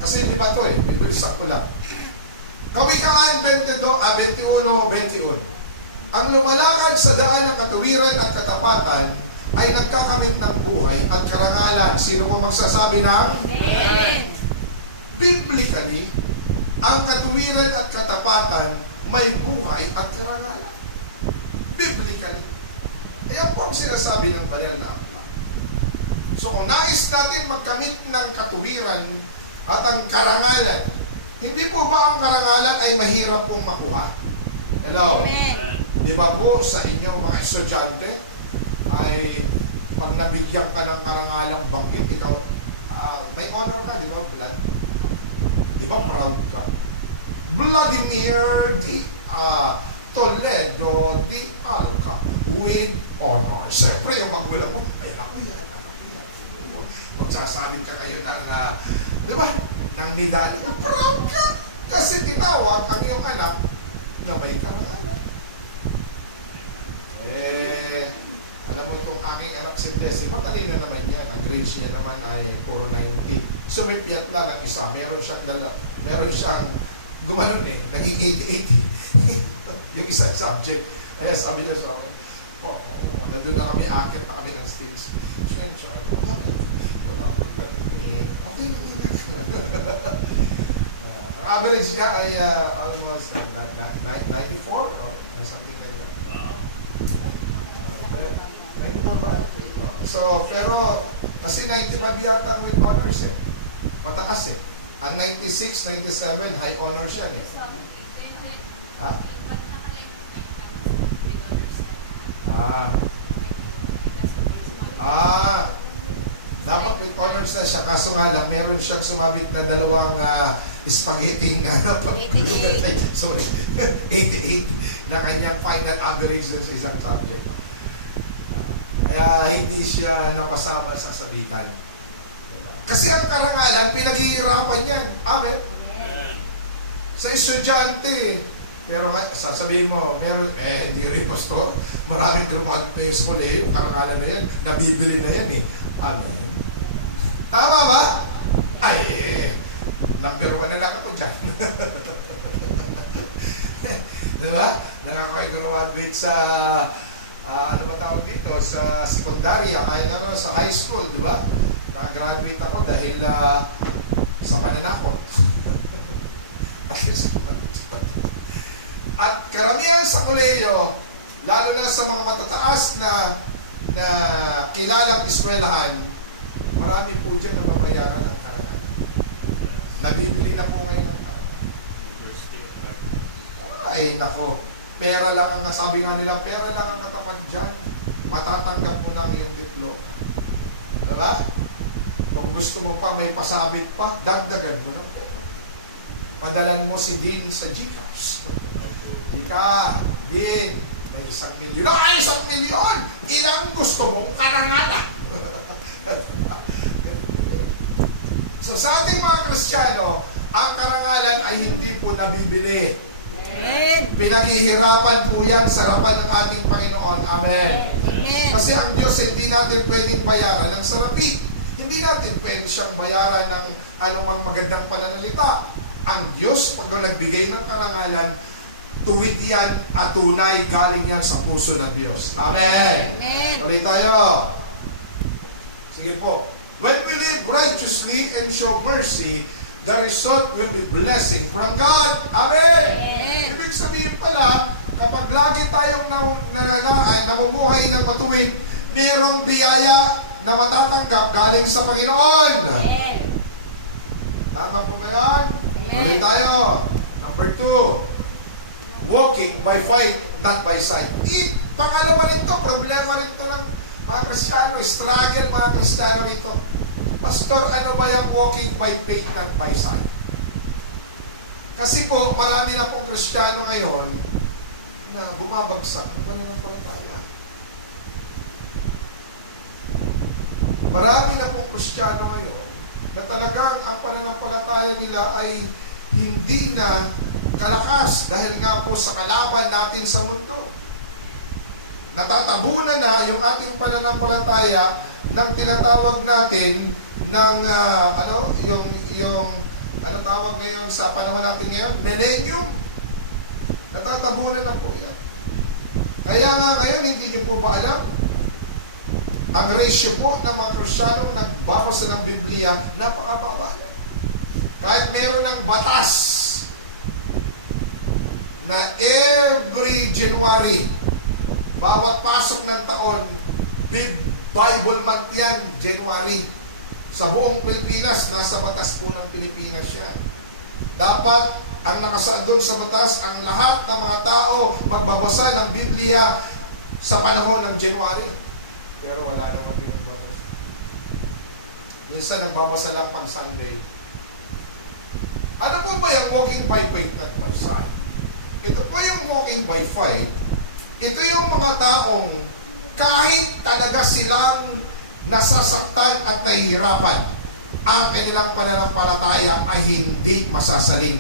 kasi di ba ito bibilisan ko lang. Kawikaan 21:21. Ang lumalakad sa daan ng katuwiran at katapatan ay nagkakamit ng buhay at karangalan. Sino po magsasabi ng? Amen. Biblically, ang katuwiran at katapatan may buhay at karangalan. Biblically. Ayan po ang sinasabi ng banal na aklat. So kung nais natin magkamit ng katuwiran at ang karangalan, hindi po ba ang karangalan ay mahirap pong makuha? Hello? Amen. Di ba po sa inyong mga estudyante ay pag nabigyan ka ng karangalang banggit, ikaw may honor ka, di ba? Blood. Di ba proud ka? Vladimir Toledo de Alca with honor. Siyempre, yung magulang mo, ay, ako yan. Magsasabi ka kayo ng, di ba, ng medalya. Proud ka! Kasi tinawag ang iyong anak na may karangalan. Alam mo itong aking anak si Desi, matalino naman yan. Ang grades niya naman ay 490. Sumipyat lang ang isa. Meron siyang gumanon naging 80-80. Yung isang subject. Kaya sabi niya sa akin, nandun na kami, akit na kami ng stage. Average ka ay almost 94 or something like that. So, pero kasi 95 yata ang with honors mataas Ang 96, 97, high honors yan Ha? Dapat with honors na siya. Kaso nga lang, meron siyang sumabit na dalawang spaghetti sorry, 88 na kanyang final average sa isang subject. Kaya hindi siya napasama sa sabitan. Kasi ang karangalan, pinaghihirapan yan. Amen? Sa estudyante, pero sasabihin mo, meron, hindi rin, pastor. Maraming graduate school yung karangalan na yan. Nabibili na yan Amen. Tama ba? Ay, number 1 na lang ako dyan. Diba? Nakaka-graduate sa, ano ba tawag dito? Sa sekundarya, kahit sa high school, diba? Nakagraduate ako dahil sa pananakot. At karamihan sa kolehiyo, lalo na sa mga matataas na kilalang eskwelahan, marami po dyan na babayaran ng karangalan. Nabibili na po ngayon ng karangalan. Ay, nako. Pera lang ang sabi nga nila, pera lang ang katapat dyan. Matatanggap mo ng iyong diploma. Diba? Kung gusto mo pa, may pasabit pa, dagdagan mo ng pera. Padalan mo si Dean sa Gcash. Dean, may 1 milyon. Ay, 1 milyon! Ilang gusto mong karangalan? So sa ating mga Kristiyano, ang karangalan ay hindi po nabibili. Amen. Pinaghihirapan po yan sa harapan ng ating Panginoon. Amen. Amen. Kasi ang Diyos hindi natin pwedeng bayaran ng sarapit. Hindi natin pwede siyang bayaran ng anumang magandang pananalita. Ang Diyos, pag nagbigay ng karangalan, tuwid yan at tunay, galing yan sa puso ng Diyos. Amen. Amen. Tuloy tayo. Sige po. When we live righteously and show mercy, the result will be blessing from God. Amen. Amen. Ibig sabihin pala, kapag lagi tayong namumuhay ng matuwid, mayroong biyaya na matatanggap galing sa Panginoon. Amen. Tama po ba yan? Amen. Tayo. Number 2, walking by faith, not by sight. Pangalawa rin to, problema rin to ng mga Kristiyano, struggle mga Kristiyano ito. Pastor, ano ba yung walking by faith, not by sight? Kasi po, marami na pong Kristiyano ngayon na bumabagsak ng pananampalataya. Marami na pong Kristiyano ngayon na talagang ang pananampalataya nila ay hindi na kalakas dahil nga po sa kalaban natin sa mundo. Natatabunan na yung ating pananampalataya ng tinatawag natin ng ano tawag ngayon sa panahon natin ngayon? Millennium. Natatabunan na po yan. Kaya nga ngayon, hindi niyo po ba alam? Ang ratio po ng mga Kristiyano nagbabasa ng Biblia, napakababa. Kahit meron ng batas na every January, bawat pasok ng taon, Bible month yan, January. Sa buong Pilipinas, nasa batas po ng Pilipinas yan. Dapat, ang nakasaad doon sa batas, ang lahat ng mga tao magbabasa ng Biblia sa panahon ng January. Pero wala naman din ang batas. Minsan, nagbabasa lang pang Sunday. Ano po ba yung walking by faith at by sight? Ito po po yung walking by faith, ito yung mga taong kahit talaga silang nasasaktan at nahihirapan, ang kanilang pananampalataya ay hindi masasaling.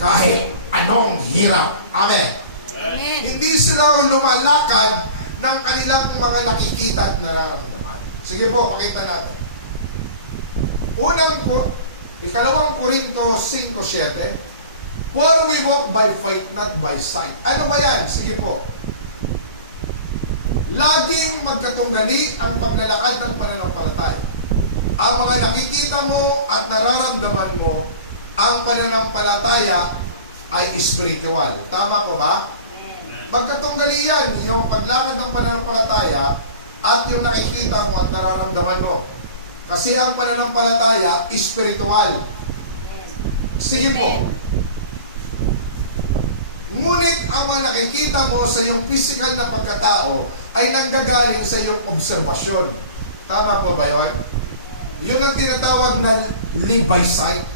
Kahit anong hirap. Amen. Amen. Hindi sila lumalakad ng kanilang mga nakikita at nararamdaman. Sige po, pakita natin. Ikalawang Korinto 5:7. For we walk by faith, not by sight. Ano ba yan? Sige po. Laging magkatunggali ang paglalakad ng pananampalataya. Ang mga nakikita mo at nararamdaman mo, ang pananampalataya ay spiritual. Tama po ba? Magkatunggali yan, yung paglakad ng pananampalataya at yung nakikita mo at nararamdaman mo. Kasi ang pananampalataya, spiritual. Sige po. Ngunit ang mga nakikita mo sa iyong physical na pagkatao ay nanggagaling sa iyong obserbasyon. Tama po ba yun? Yun ang tinatawag na live by sight.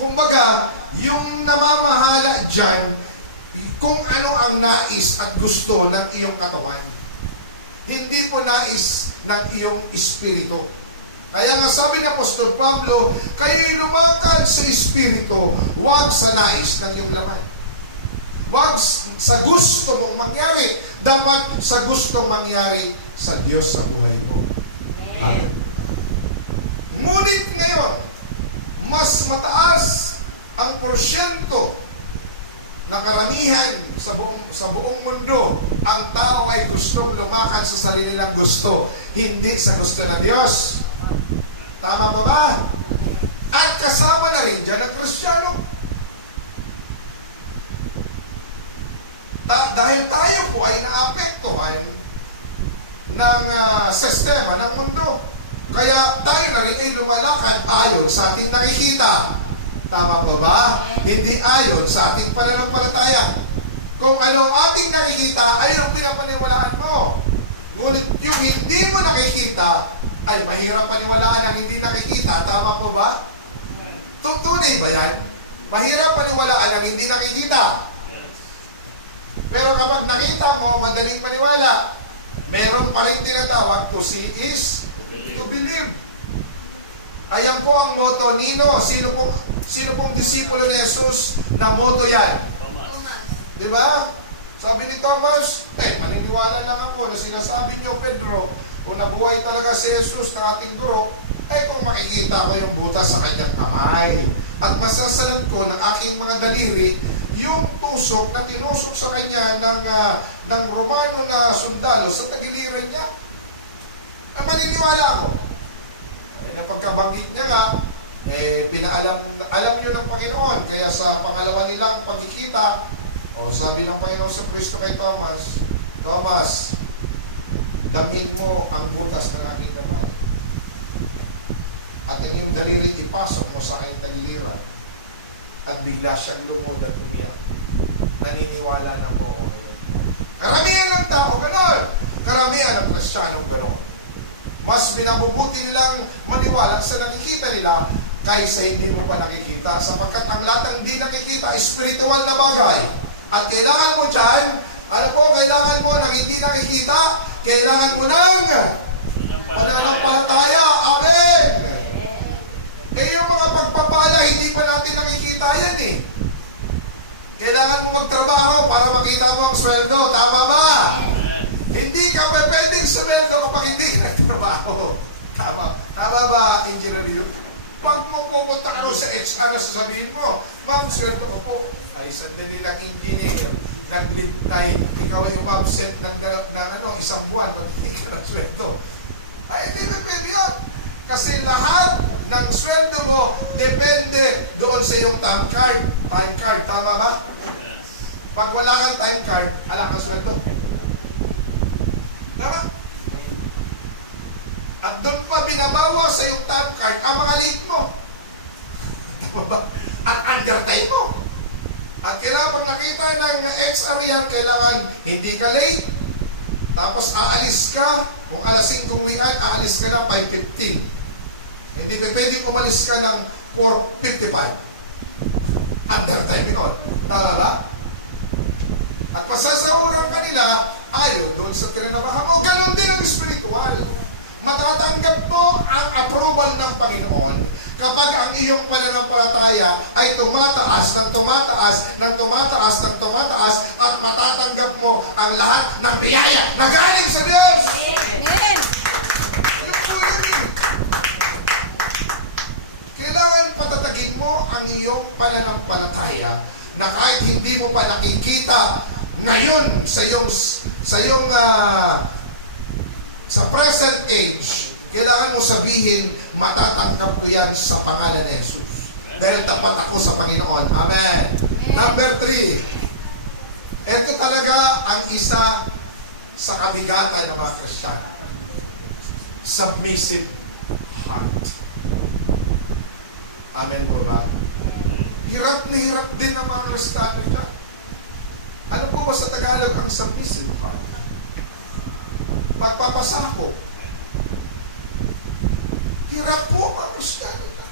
Kumbaga, yung namamahala dyan, kung ano ang nais at gusto ng iyong katawan. Hindi po nais ng iyong espiritu. Kaya nga sabi ni Apostol Pablo, kayo'y lumakad sa espiritu, huwag sa nais ng iyong laman. Huwag sa gusto mong mangyari, dapat sa gustong mangyari sa Diyos sa buhay mo. Amen. Ngunit ngayon, mas mataas ang porsyento na karamihan sa buong mundo, ang tao ay gustong lumakad sa sarili nilang gusto, hindi sa gusto ng Diyos. Tama ba ba? At kasama na rin dyan ang Kristiyano. Dahil tayo po ay naapektuhan ng sistema ng mundo. Kaya tayo na rin ay lumalakad ayon sa ating nakikita. Tama ba ba? Hindi ayon sa ating pananampalataya. Kung ano ang ating nakikita, ayun ang pinapaniwalaan mo. Ngunit yung hindi mo nakikita, ay mahirap paniwalaan ang hindi nakikita. Tama po ba? Tunay ba yan? Mahirap paniwalaan ang hindi nakikita. Pero kapag nakita mo, madaling maniwala. Meron pa rin tinatawag to see is to believe. Ayan po ang motto nino. Sino pong disipulo ni Jesus na motto yan? Di ba? Sabi ni Thomas, maniniwala lang ako na sinasabi niyo, Pedro, kung nabuhay talaga si Jesus na ating guro, kung makikita ko yung butas sa kanyang kamay at masasalan ko ng aking mga daliri yung tusok na tinusok sa kanya ng Romano na sundalo sa tagiliran niya. Maniniwala ako. Napagkabanggit niya nga, alam niyo ng Panginoon, kaya sa pangalawa nilang pagkikita, sabi ng Panginoon sa Kristo kay Thomas, Thomas, damit mo ang butas ng aking kamay. At ang iyong daliri ipasok mo sa aking tagiliran. At bigla siyang lumod at umiyak. Naniniwala na po. Karamihan ng tao ganon. Karamihan ng Kristiyanong ganon. Mas binabubuti nilang maniwala sa nakikita nila kaysa hindi mo pa nakikita. Sapagkat ang lahat ng hindi nakikita, spiritual na bagay. At kailangan mo dyan, kailangan mo ng hindi nakikita, kailangan mo ng pananampalataya. Amen! Yung mga pagpapala, hindi pa natin nakikita yan eh. Kailangan mo magtrabaho para makita mo ang sweldo. Tama ba? Hindi ka pwedeng sweldo kapag hindi ka nagtrabaho. Tama ba, engineer yun? Pag mo pupunta ka sa HR, sasabihin mo, ma'am, sweldo ko po. Ay, sandali lang engineer. Nag-lead time, ikaw ay umabsent ng isang buwan, pag hindi ka ng sweldo. Ay, hindi na pwede yun. Kasi lahat ng sweldo mo depende doon sa iyong time card. Time card, tama ba? Pag wala kang time card, wala kang sweldo. Tama? At doon pa binabawa sa iyong time card ang mga leave mo. Tama ba? At undertime mo. At kailangan pag nakita ng XR yan, kailangan hindi ka late. Tapos aalis ka, kung alas 5 uwian, aalis ka na 5:15. Hindi pwedeng umalis ka ng 4:55. under time yun. Tama ba? At pasasahuran ka nila, ayon doon sa tinanabahan mo. Ganon din ang spiritual. Matatanggap mo ang approval ng Panginoon kapag ang iyong pananampalataya ay tumataas ng tumataas ng tumataas ng tumataas at matatanggap mo ang lahat ng biyaya na galing sa Diyos. Amen. Yun po yun eh. Kailangan patatagin mo ang iyong pananampalataya na kahit hindi mo pa nakikita ngayon sa present age, kailangan mo sabihin, matatanggap ko yan sa pangalan ni Jesus. Dahil tapat ako sa Panginoon. Amen. Number 3. Ito talaga ang isa sa kabigatan ng mga Kristiyano. Submissive heart. Amen po ba? Hirap na hirap din ang mga Kristiyano dyan. Ano po ba sa Tagalog ang submissive heart? Pagpapasako. Hirap po mga Kristiyano na.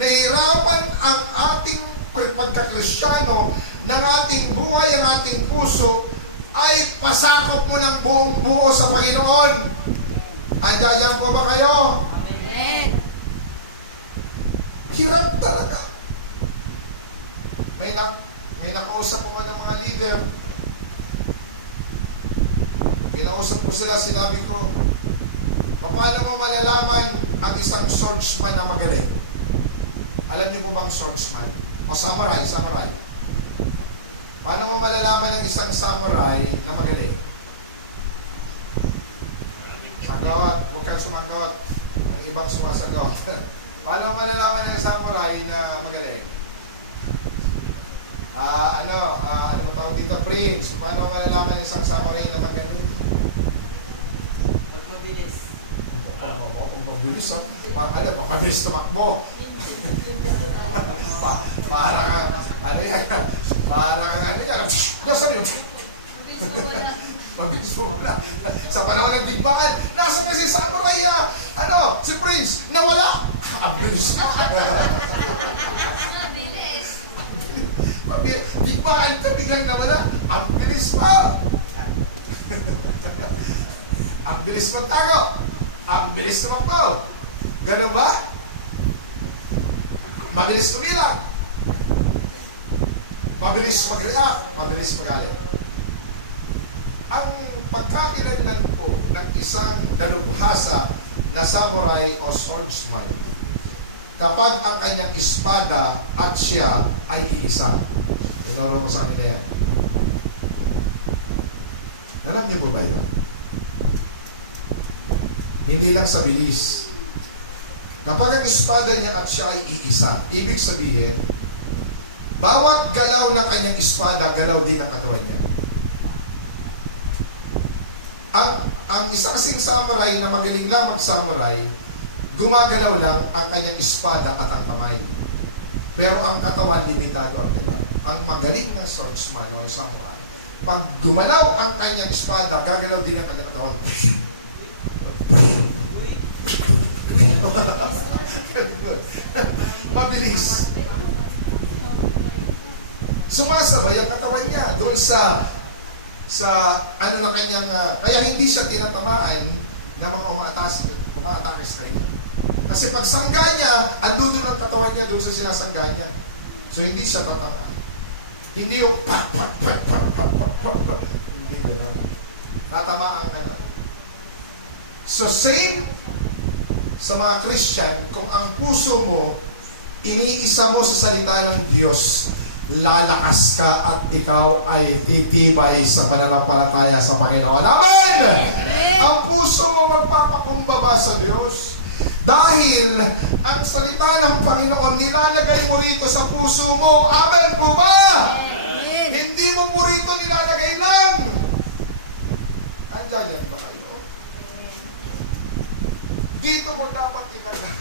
Nahihirapan ang ating pagkakristyano ng ating buhay, ang ating puso, ay pasakop mo ng buong buo sa Panginoon. Andiyan po ba kayo? Amen. Hirap talaga. May nakausap ko ng mga leader. Kinausap ko sila, sinabi ko, paano mo malalaman ang isang swordsman na magaling? Alam niyo po bang swordsman? O samurai. Paano mo malalaman ang isang samurai na magaling? Sagot, huwag kang sumagot. Ang ibang sumasagot. Paano mo malalaman ang samurai na magaling? Ano mo tawag dito? Prince. Paano mo malalaman ang isang samurai na magaling? Mabilis, mabilis tumakbo. Parang nasaan yun? Mabilis mo na. Sa panahon ng digmaan, nasa kasi samurai si Prince, nawala. Mabilis mo. Digmaan ka, biglang nawala. Ang bilis mo. Ang bilis mo tago. Ang bilis tumakbo. Ganun ba? Mabilis tumilang. Mabilis mag-react. Mabilis magalit. Ang pagkakilanlan po ng isang dalubhasa na samurai o swordsman, kapag ang kanyang espada at siya ay iisa. Tinuro ko sa amin yan. Alam niyo po ba yan? Hindi lang sa bilis. Kapag ang espada niya at siya ay iisa, ibig sabihin, bawat galaw ng kanyang espada, galaw din ang katawan niya. Ang isa kasing samurai na magaling lang mag-samurai, gumagalaw lang ang kanyang espada at ang kamay. Pero ang katawan, limitado ang katawan. Ang magaling na swordsman o samurai, pag gumalaw ang kanyang espada, gagalaw din ang kanyang katawan. Mabilis. Sumasabay ang katawan niya doon sa ano na kanyang kaya hindi siya tinatamaan ng mga umaatake sa kanya. Kasi pag sangga niya, andun ang katawan niya doon sa sinasangga niya. So hindi siya tatamaan. Hindi yung hindi gano'n. Natamaan ka na. So same sa mga Christian, kung ang puso mo, iniisa mo sa salita ng Diyos, lalakas ka at ikaw ay titibay sa pananampalataya sa Panginoon. Amen! Ang puso mo magpapakumbaba sa Diyos. Dahil ang salita ng Panginoon, nilalagay mo rito sa puso mo. Amen po ba? Amen. Hindi mo po rito nilalagay lang. Andiyan ba kayo? Dito mo dapat ilagay.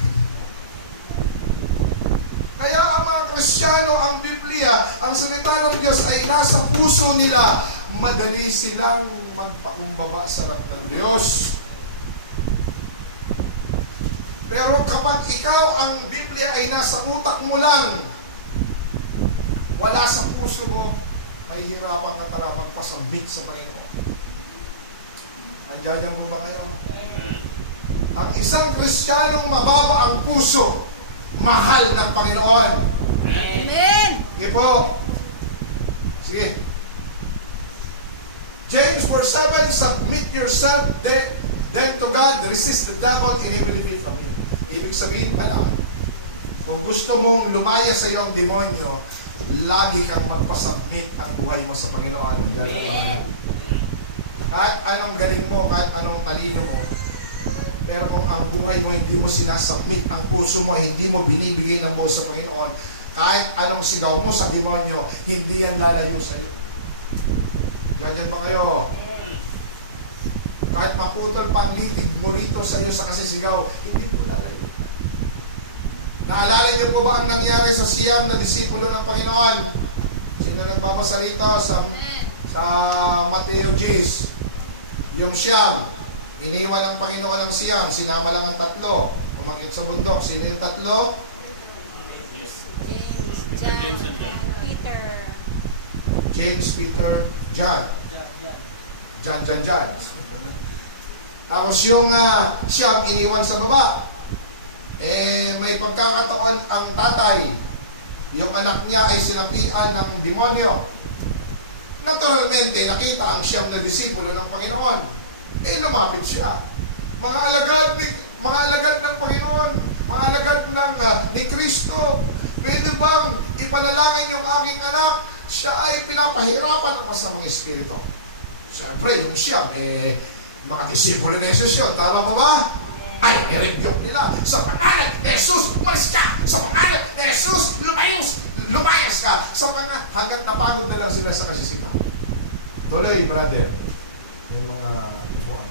Kaya ang mga Kristiyano, ang Biblia, ang salita ng Diyos ay nasa puso nila. Madali silang magpakumbaba sa harap ng Diyos. Pero kapag ikaw, ang Biblia ay nasa utak mo lang, wala sa puso mo, mahihirapan ka talaga magpasambit sa Panginoon. Nandiyan mo ba kayo? Ang isang Kristiyanong mababa ang puso, mahal ng Panginoon. Amen! Sige po. Sige. James 4:7, submit yourself then to God, resist the devil, and he will flee from you. Ibig sabihin pala, kung gusto mong lumaya sa iyo ang demonyo, lagi kang magpasubmit ang buhay mo sa Panginoon. Amen! Kahit anong galing mo, kahit anong talino mo, pero kung ang buhay mo hindi mo sinasubmit, ang puso mo hindi mo binibigay ng buo sa Panginoon, kahit anong sigaw mo sa demonyo, hindi yan lalayo sa iyo. Ganyan ba kayo? Kahit maputol pang litig mo rito sa iyo sa kasisigaw, hindi po lalayo. Naalala niyo po ba ang nangyari sa siyam na disipulo ng Panginoon? Sino nagbabasa rito sa Mateo 10? Yung siyam, iniwan ng Panginoon ang siyam, sinama lang ang tatlo. Umakyat sa bundok, sino yung tatlo? James, John, Peter. James, Peter, John. John. Tapos yung siyam, iniwan sa baba. May pagkakataon ang tatay, yung anak niya ay sinapian ng demonyo. Naturalmente, nakita ang siyam na disipulo ng Panginoon. Lumapit siya. Mga alagad ng Panginoon, mga alagad ni Kristo, pwede bang ipanalangin yung aking anak? Siya ay pinapahirapan ng masamang espiritu. Siyempre, yung siyam, mga disipulo ni Jesus yun. Tama ba ba? Ay, i-rebuke nila. Sa pangalan ni Jesus, umalis ka! Sa pangalan ni Jesus, lumayas ka! Sa pangalan, hanggat napagod na lang sila sa kasisigaw. Tuloy, brother. Yung mga buwan.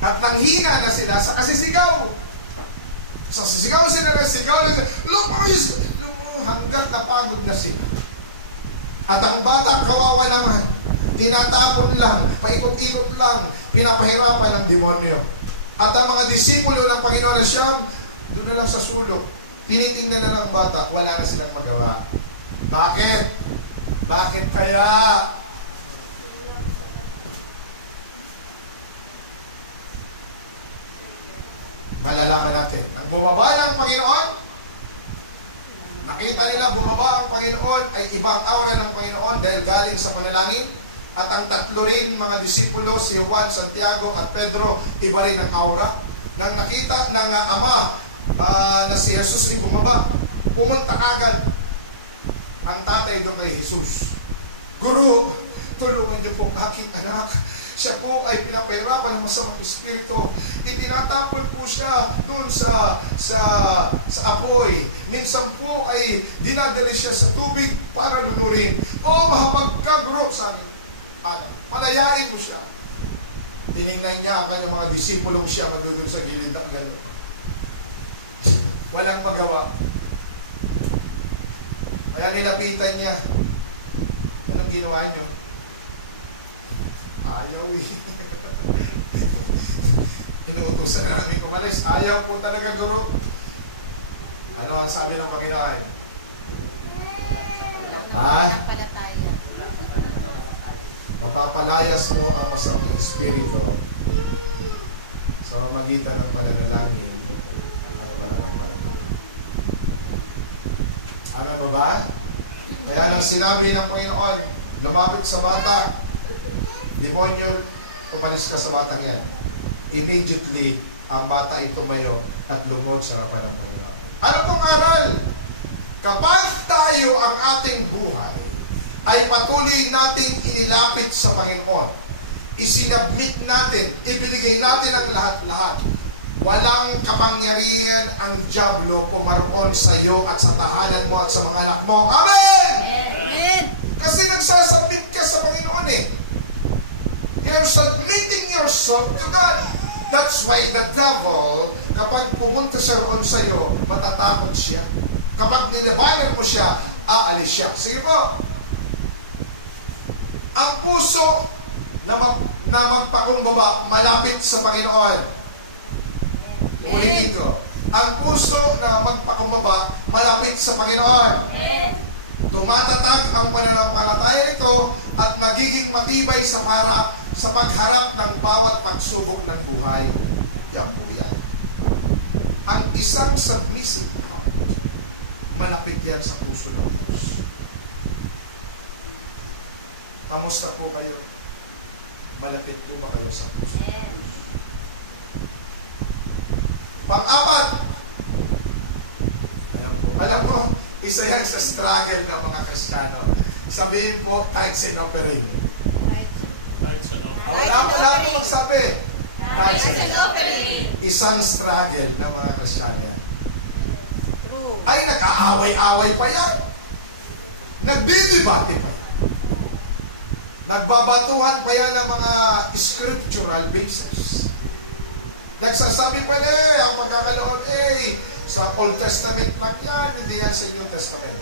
At nanghina na sila sa kasisigaw. Sa sisigaw sila na sigaw, lumayas! Hanggat napagod na sila. At ang bata, kawawa naman, tinatapon lang, paikot-ikot lang, pinapahirapan ng demonyo. At ang mga disipulo ng Panginoon na siyam, doon na lang sa sulok, tinitingnan na lang ang bata, wala na silang magawa. Bakit? Bakit kaya? Malalaman natin. Nang bumaba ng Panginoon, nakita nila bumaba ang Panginoon ay ibang aura ng Panginoon dahil galing sa panalangin. At ang tatlo rin mga disipulo, si Juan, Santiago at Pedro, iba rin ang aura. Nang nakita ng ama na si Jesus ay bumaba, pumunta agad ang tatay doon kay Jesus. Guru, tulungan niyo po aking anak. Siya po ay pinapahirapan ng masamang espiritu. Itinatapon po siya doon sa apoy. Minsan po ay dinadali siya sa tubig para lunurin. Mahabag ka, guru, sabi. Palayain mo siya. Tinignan niya ang kanyang mga disipulong siya magdudun sa gilid ng gano'n. Walang magawa. Kaya nilapitan niya. Anong ginawa niyo? Ayaw eh. Inuutosan na namin kumalis. Ayaw po talaga, guru. Ano ang sabi ng Panginoon? Palataya. Mapapalayas mo ang masamang espiritu sa pamamagitan ng pananalangin ng pananampalataya. Ano ba? Kaya nang sinabi ng Panginoon, lumapit sa bata, demonyo, umalis ka sa batang yan. Immediately, ang bata ay tumayo at lumod sa harapan ng Panginoon. Ano pong aral? Kapag tayo ang ating buhay ay patuloy nating inilapit sa Panginoon, isinabmit natin, ibigay natin ang lahat-lahat, walang kapangyarihan ang dyablo pumaroon sa iyo at sa tahanan mo at sa mga anak mo. Amen! Amen! Kasi nagsasubmit ka sa Panginoon eh. You're submitting yourself to God. That's why the devil, kapag pumunta siya roon sa iyo, matatakot siya. Kapag nilabanan mo siya, aalis siya. Sige po. Ang puso na magpakumbaba, malapit sa Panginoon. Ulitin ko. Ang puso na magpakumbaba, malapit sa Panginoon. Amen. Tumatatag ang pananampalataya nito at magiging matibay sa pagharap ng bawat pagsubok ng buhay. Yan po yan. Ang isang submissive heart, malapit yan sa puso ng Diyos. Kamusta po kayo? Malapit po ba kayo sa puso? Amen. Pang-apat, alam mo, isa yan sa struggle ng mga Kristiyano. Sabihin po, tithes and offering. Wala po magsabi. Tithes and offering. Isang struggle ng mga Kristiyano yan. True. Ay, nag-aaway-aaway pa yan. Nagdidibate pa yan. Nagbabatuhan pa yan ng mga scriptural basis. Nagsasabi pa ang pagkakaloon, sa Old Testament lang yan, hindi yan sa New Testament.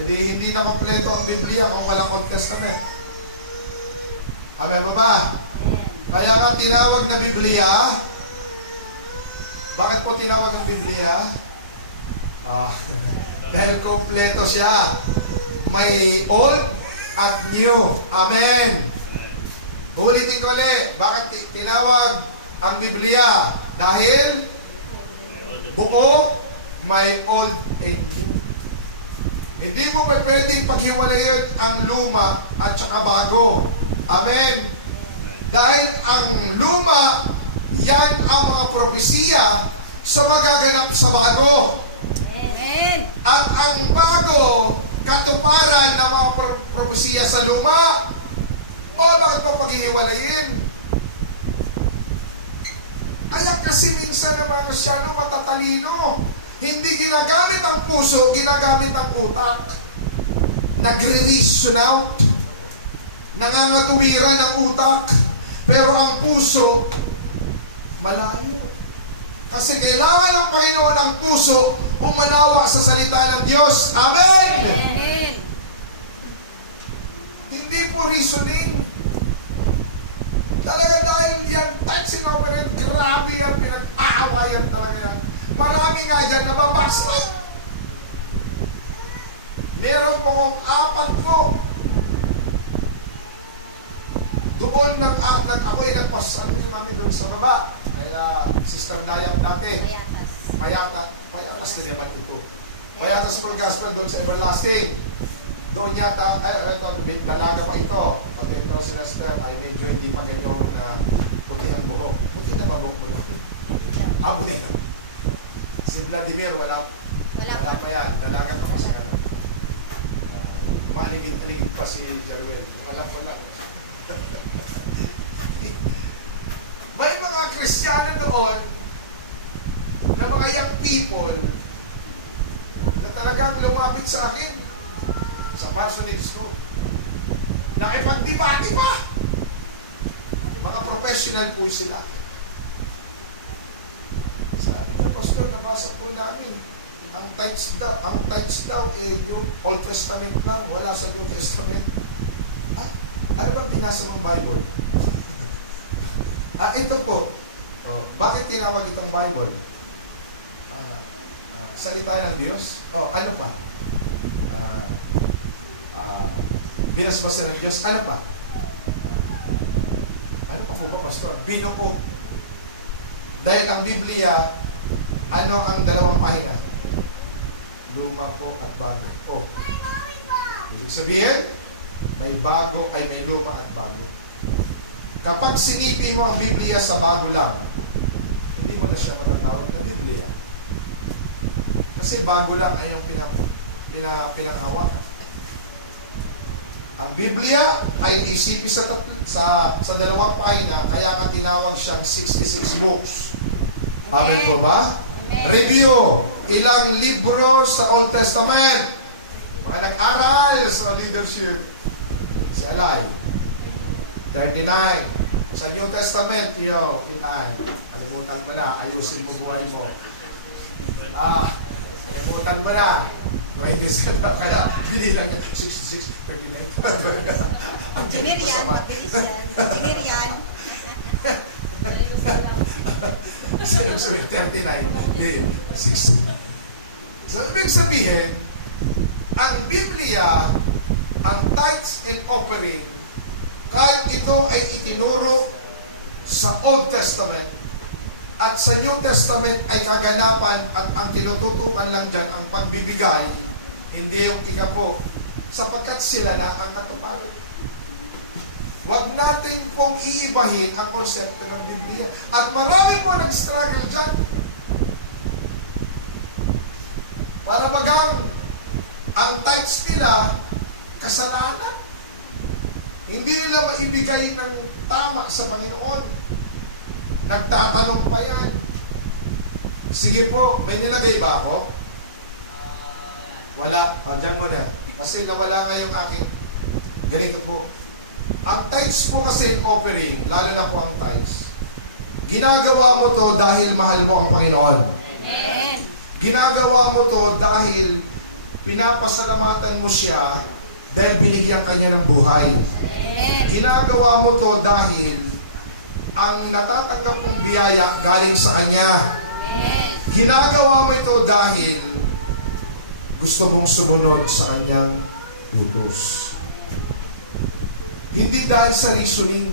Hindi na kompleto ang Biblia kung walang Old Testament. Amen ba ba? Kaya nga tinawag na Biblia. Bakit po tinawag ang Biblia? Dahil kompleto siya. May Old at New. Amen. Ulitin ko ulit. Bakit tinawag ang Biblia? Dahil buo, may old and new. Hindi mo may pwedeng paghiwalayin ang luma at saka bago. Amen. Dahil ang luma, yan ang mga propesiya sa magaganap sa bago. Amen. At ang bago, katuparan ng mga propesiya sa luma. O bakit mo paghihiwalayin? Kaya kasi minsan ng mga Kristyano matatalino. Hindi ginagamit ang puso, ginagamit ang utak. Nagre-reason out. Nangangatuwiran ang utak. Pero ang puso, malayo. Kasi kailangan ng Panginoon ang puso umanawa sa salita ng Diyos. Amen! Amen. Hindi po reasoning. Talaga dahil yan, tithes and offering, grabe yan, pinag-aawayan talaga yan. Marami nga yan nababasa. Meron po kong 4 po. Doon ako'y nagpasan ni Mami doon sa baba. Kaya Sister Dayang dati. Payatas na naman ito. Payatas full gospel doon sa Everlasting. Doon yata, may dalaga pa ito. Pag ito si Lester, ay medyo hindi pa ganyan na puti ang buhok. Puti na ba buhok mo yun? Puti na. Si Vladimir, wala pa yan. Dalaga pa kasi ano. Maligid-ligid pa si Jeruel. Wala. May mga Kristiyano doon na mga young people na talagang lumapit sa akin sa parsonage ko. Nakipagdebate pa. Mga professional po sila. Sabi na, Pastor, nabasa po namin. Ang tithes daw, yung Old Testament lang, wala sa New Testament. Ano ba pinasa mong Bible? Ito po. Bakit tinawag itong Bible? Salita ng Diyos? Ano pa? Binasbasa ng Diyos? Ano pa? Ano pa po ba, Pastor? Binuo. Dahil ang Biblia, ano ang 2 pahina? Luma po at bago. Ibig sabihin, may bago ay may luma at bago. Kapag sinipi mo ang Biblia sa bago lang, hindi mo na siya matatawag na Biblia. Kasi bago lang ay yung pinanghawakan. Ang Biblia ay naisipi sa 2 pahina, kaya nga tinawag siyang 66 books. Amen po ba? Amen. Review. Ilang libro sa Old Testament. Mga nag-aral sa leadership. Si Alay. 39. Sa New Testament, ilan. Kalimutan mo na. Ayusin mo buhay mo. Kalimutan mo na. 27 na kaya. Hindi lang 66, 39. Engineer yan, mabilis yan. Engineer yan. 39. 6. So, ibig sabihin, ang Biblia, ang tithes and offering, kahit ito ay itinuro sa Old Testament at sa New Testament ay kaganapan at ang tinututukan lang dyan ang pagbibigay, hindi yung ikapo, sapagkat sila na ang katuparan. Huwag natin pong iibahin ang konsepto ng Biblia. At marami po nag-struggle dyan. Para bagang ang tithes nila, kasalanan. Hindi nila maibigay ng tama sa Panginoon. Nagtatanong pa yan. Sige po, may nilagay ba ako? Wala. Diyan mo na. Kasi nawala nga yung aking ganito po. Ang tithes po kasi offering, lalo na po ang tithes, ginagawa mo to dahil mahal mo ang Panginoon. Amen. Ginagawa mo to dahil pinapasalamatan mo siya dahil binigyan ka niya ng buhay. Amen. Ginagawa mo to dahil ang natatanggap mong biyaya galing sa Kanya. Amen. Ginagawa mo ito dahil gusto mong sumunod sa Kanyang utos. Hindi dahil sa reasoning.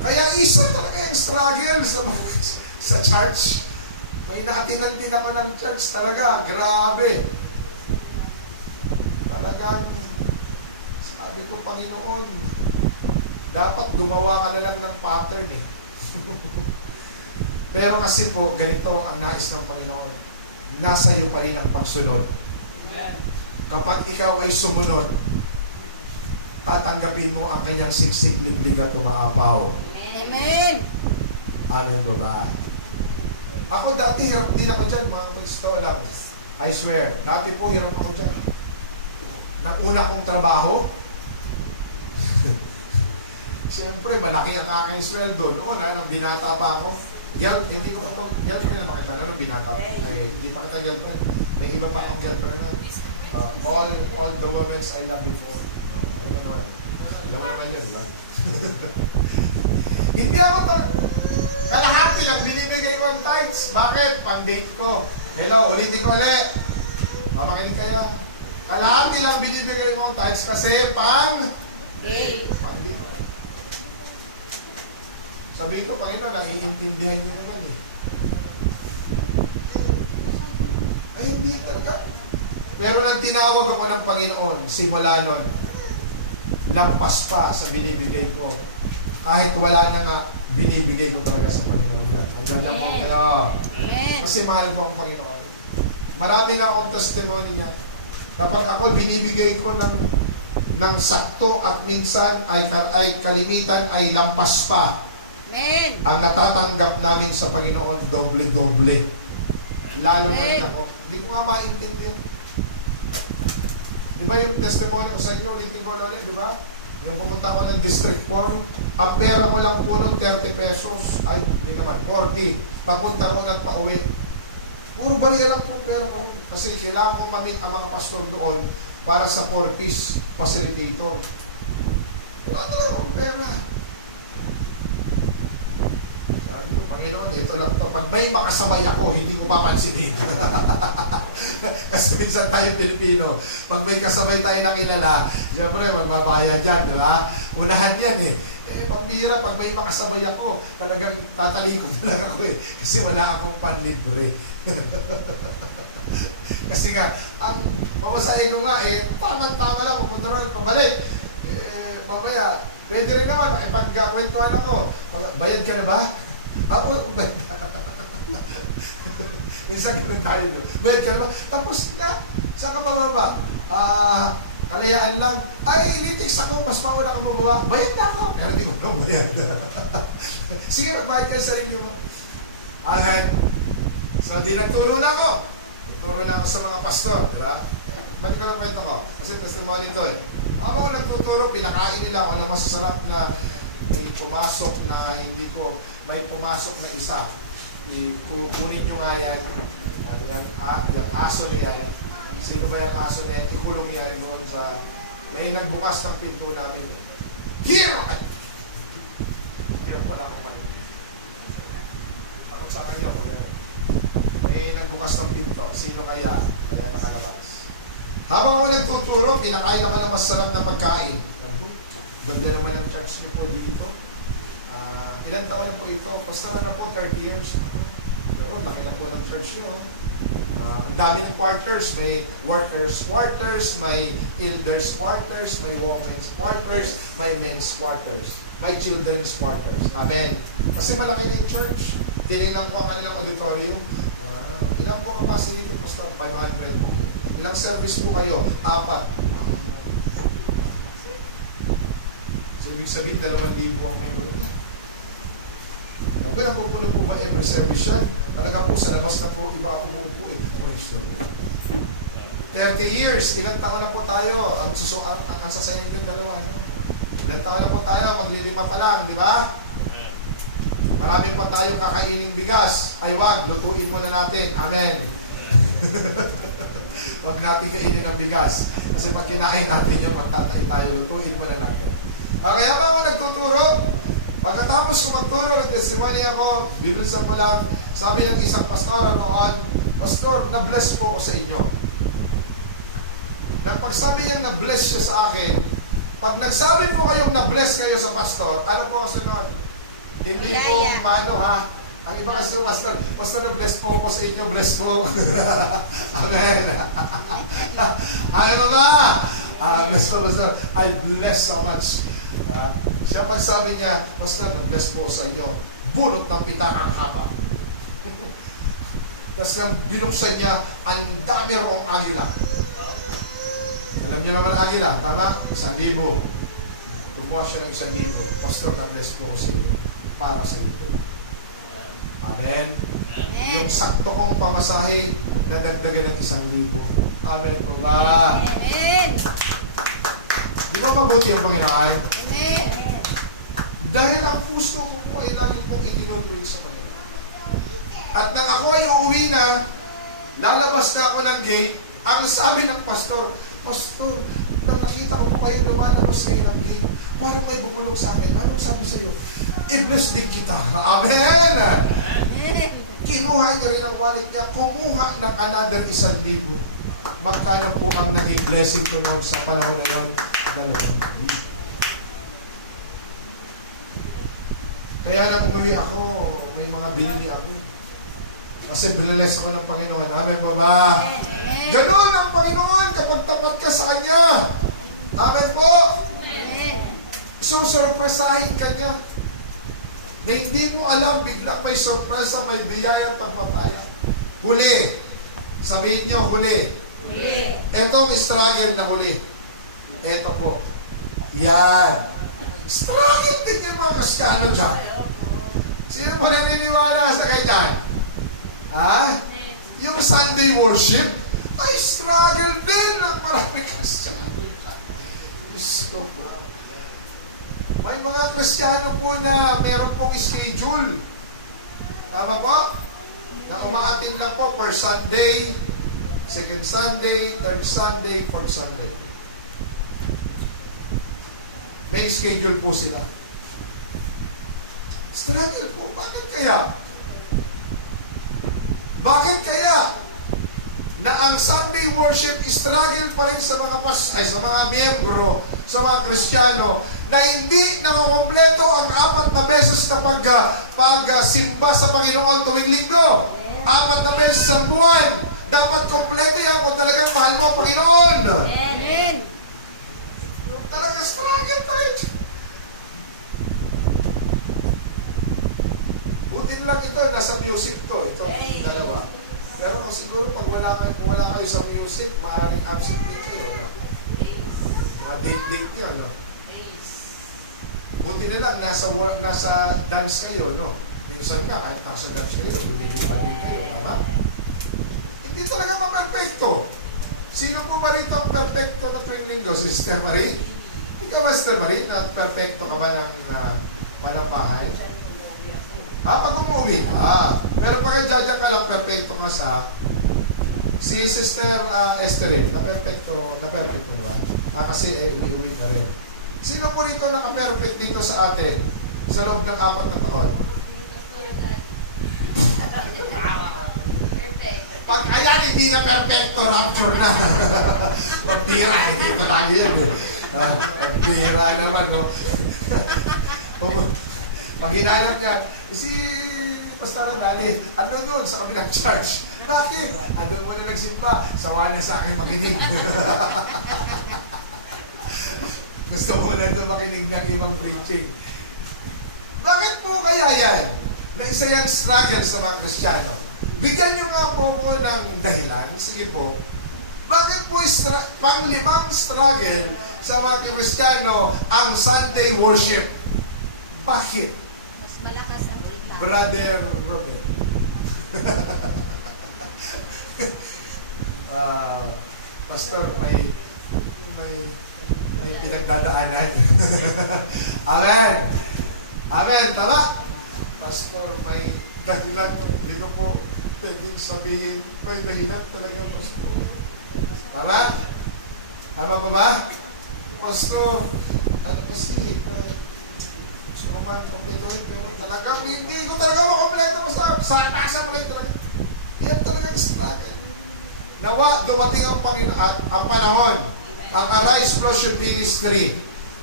Kaya isa talaga yung struggle sa church. May naatinan din naman ng church talaga. Grabe. Talagang, sabi ko, Panginoon, dapat gumawa ka na lang ng pattern eh. Pero kasi po, ganito ang nais ng Panginoon. Nasa iyo pa rin ang pagsunod. Kapag ikaw ay sumunod, tatanggapin mo ang kanyang siksik, liglig at umaapaw. Amen. Amen ba ba? Ako dati, hirap din ako dyan, mga Kristo lang. I swear, dati po hirap ako dyan. Nang una kong trabaho, siyempre, malaki ang aking sweldo. Noon, nang binata pa ako, hindi ko pa ito, girl ko na makita na nung binata. Ay, hindi pa kita girlfriend. May iba pa akong girlfriend na. All the women I love before. Alam mo naman yan, di ba? Hindi ako kalahati lang binibigay ko ang tithes. Bakit? Pang-date ko. Hello, ulitin ko ulit. Mapakinig kayo. Kalahati lang binibigay ko ang tithes kasi pang-date. Sabi ko, Panginoon, naiintindihan niyo naman eh. Ay, hindi talaga. Pero nang tinawag ako ng Panginoon, simula nun, lampas pa sa binibigay ko. Kahit wala na nga, binibigay ko talaga sa Panginoon. Ang ganda po kayo. Kasi mahal ko ang Panginoon. Marami nga akong testimony niya. Kapag ako binibigay ko ng sakto at minsan ay kalimitan ay lampas pa. Amen. Ang natatanggap namin sa Panginoon, doble-doble. Lalo na ako. Hindi ko nga maintindihan. Di ba yung testimony ko sa inyo, ulitin ko na ulit, di ba? Yung pumunta ko ng District 4, ang pera ko lang po nun, 30 pesos. Ay, hindi naman, 40. Papunta ko at pauwi. Puro bariya lang po pera ko. Kasi kailangan ko mamit ang mga pastor doon para sa 4-piece facilitator. Wala talaga akong pera. Panginoon, ito lang ito. Pag may makasabay ako, hindi ko papansinin. Kasi minsan tayo Pilipino, pag may kasabay tayo ng kilala, siyempre, magbabayad yan, di ba? Unahan yan eh. Pambira, pag may makasabay ako, talagang tatalikod na lang ako eh. Kasi wala akong panlibre. Kasi nga, ang mamasahe ko nga eh, tama-tama lang, pupunta rin, pabalik. Mamaya, pwede rin naman, pagkakwentuhan ako, bayad ka na ba? Ako, minsan ka na tayo doon. Bayad ka na ba? Tapos na, saan ka pa ba? Kalayaan lang. Ay, litix ako, mas mauna ka bumaba. Bayad na ako. Pero hindi ko na bayad. Sige, bayad ka sa sarili mo. So, di nagturo na ako. Nagturo na ako sa mga pastor, di ba? Balik ko lang kwento ko. Kasi testimony ito eh. Ako nagtuturo, pinakain nila ako na masasarap na pumasok na hindi ko may pumasok na isa. Kumukunin nyo nga yan. Yung aso niyan. Sino ba yung aso niyan? Ikulong yan doon sa... May nagbukas ng pinto namin. Here! Here pala ako pa. Ako sa kanyo. May nagbukas ng pinto. Sino kayo? pinakain naman ng masarap na pagkain. Ganda naman ang church niyo po dito. Ilan taon na po ito? Basta na po, 30 years. Pero laki na po ng church niyo. Ang dami ng quarters. May workers quarters, may elders quarters, may women's quarters, may men's quarters, may children's quarters. Amen. Kasi malaki na yung church. Tinignan ko ang kanilang auditorium. Ilang po capacity po, Pastor? 500 po. Ilang service po kayo? 4. So, ibig sabihin, 2,000 ang member. Kung napupuno po ba every service yan? Talaga po sa labas na po, iba po po eh. 30 years, ilang taon na po tayo? Ang sasayan yung dalawa. Ilang taon na po tayo? Maglilima pa lang, di ba? Marami pa tayong kakaining bigas. Ay wag, lutuin muna natin. Amen. Wag natin kainin ng bigas. Kasi pag kinain natin yun, magtatay tayo. Lutuin muna natin. Kaya ba ako nagtuturo? Pagkatapos ko magturo, nag-testimony ako, bibilisan ko lang, sabi ng isang pastor noon, Pastor, na-bless po ako sa inyo. Nang pagsabi niya na-bless siya sa akin, pag nagsabi po kayong na-bless kayo sa pastor, ano po kasi noon? Hindi po mano ha. Ang iba kasi pastor, na-bless po ako sa inyo, bless po. Amen. Ano ba? Bless po, pastor. I bless so much. Siya pagsabi niya, pastor, na-bless po sa inyo. Bunot ng pitaka haba. Tapos nang binuksan niya, ang dami roong agila. Alam niyo naman agila, tama? 1,000. Tumuha siya ng 1,000. Pastor, na-bless po sa inyo. Para sa inyo. Amen. Yung sakto kong pamasahe, nadagdagan ng 1,000. Amen po ba? Amen. Di ba mabuti ang Panginoon? Amen. Dahil ang puso ko po ay lagi pong itinuturi sa Panginoon. At nang ako ay uuwi na, lalabas na ako ng gate, ang sabi ng pastor, Pastor, nang nakita ko po kayo lumalabas sa ng gate, parang may bumulong sa akin. Anong sabi sa iyo? I-bless din kita. Amen! Amen. Kinuha niya rin ang wallet niya, kumuha ng another 1,000. Magkano po ang naging blessing ko noon sa panahon na yun? 2,000. Kaya nang umuwi ako, may mga binili ako. Kasi bless ko ng Panginoon. Amen po ba? Ganun ang Panginoon kapag tapat ka sa Kanya. Amen po? Susurpresahin ka niya. Na hindi mo alam, biglang may sorpresa, may biyaya at pagpapaya. Huli. Sabihin niyo, huli. Huli. Etong struggle na huli. Eto po. Yan. Struggle din yung mga kaskano dyan. Sino pa naniniwala sa ganyan? Ha? Yung Sunday worship, ay struggle din ang maraming kaskano dyan. Diyos ko ba? May mga Kristiyano po na meron pong schedule. Tama po? Na umaatin lang po per Sunday, second Sunday, third Sunday, fourth Sunday. May schedule po sila. Struggle po. Bakit kaya? Bakit kaya na ang Sunday worship struggle pa rin sa mga sa mga miyembro, sa mga Kristiyano, na hindi nakukompleto ang 4 na beses na pagsimba sa Panginoon tuwing linggo. 4 na beses sa buwan. Dapat kompleto yan kung talagang mahal mo ang Panginoon. Amen. Talaga struggle tayo. Buti lang ito, nasa music to. Itong dalawa. Pero siguro pag wala kayo sa music, maaaring absent din kayo. Mga date-date nyo, no? Buti na lang, nasa dance kayo, no? Minsan nga, kahit nasa dance kayo, lumilipan din kayo, tama? Hindi talaga ma-perfecto. Sino po ba rito ang perfecto na tuwing linggo? Sister Marie? Hindi ka ba, Sister Marie, na perfecto ka ba ng palampahan? Pag umuwi pero pagka-judge ka lang, perfecto ka sa si Sister Esther, na perfecto ba? Kasi uwi-uwi na rin. Sino po rito naka-perfect dito sa atin sa loob ng 4 na taon? Pag ayan, hindi na perfecto, rapture na. Pambira, hindi pa lagi yan eh. Pambira naman, no? Pag hinanap niya, si Pastor Dali, ano doon sa kabilang church? Bakit? Ano mo na nagsimba? Sawa na sa akin makinig. Gusto mo na ito makinig ng ibang preaching. Bakit po kaya yan? Na isa yung struggle sa mga Kristiyano. Bigyan nyo nga po ko ng dahilan. Sige po. Bakit po pang-limang struggle sa mga Kristiyano ang Sunday worship? Bakit? Mas malakas ang wika. Brother Robert. Pastor, may pinagdadaanan. Amen. Amen. Tama? Pastor, may dahilan. Hindi ko po pwedeng sabihin. May dahilan talaga, Pastor. Tama? Tama ba ba? Pastor, ano kasi, sumaman ko nito, pero talagang hindi ko talaga makompleto mo sa nasa mo lang talaga. Yan talaga struggle. Nawa, dumating ang Panginoon, ang panahon, ang Arise Worship Ministry,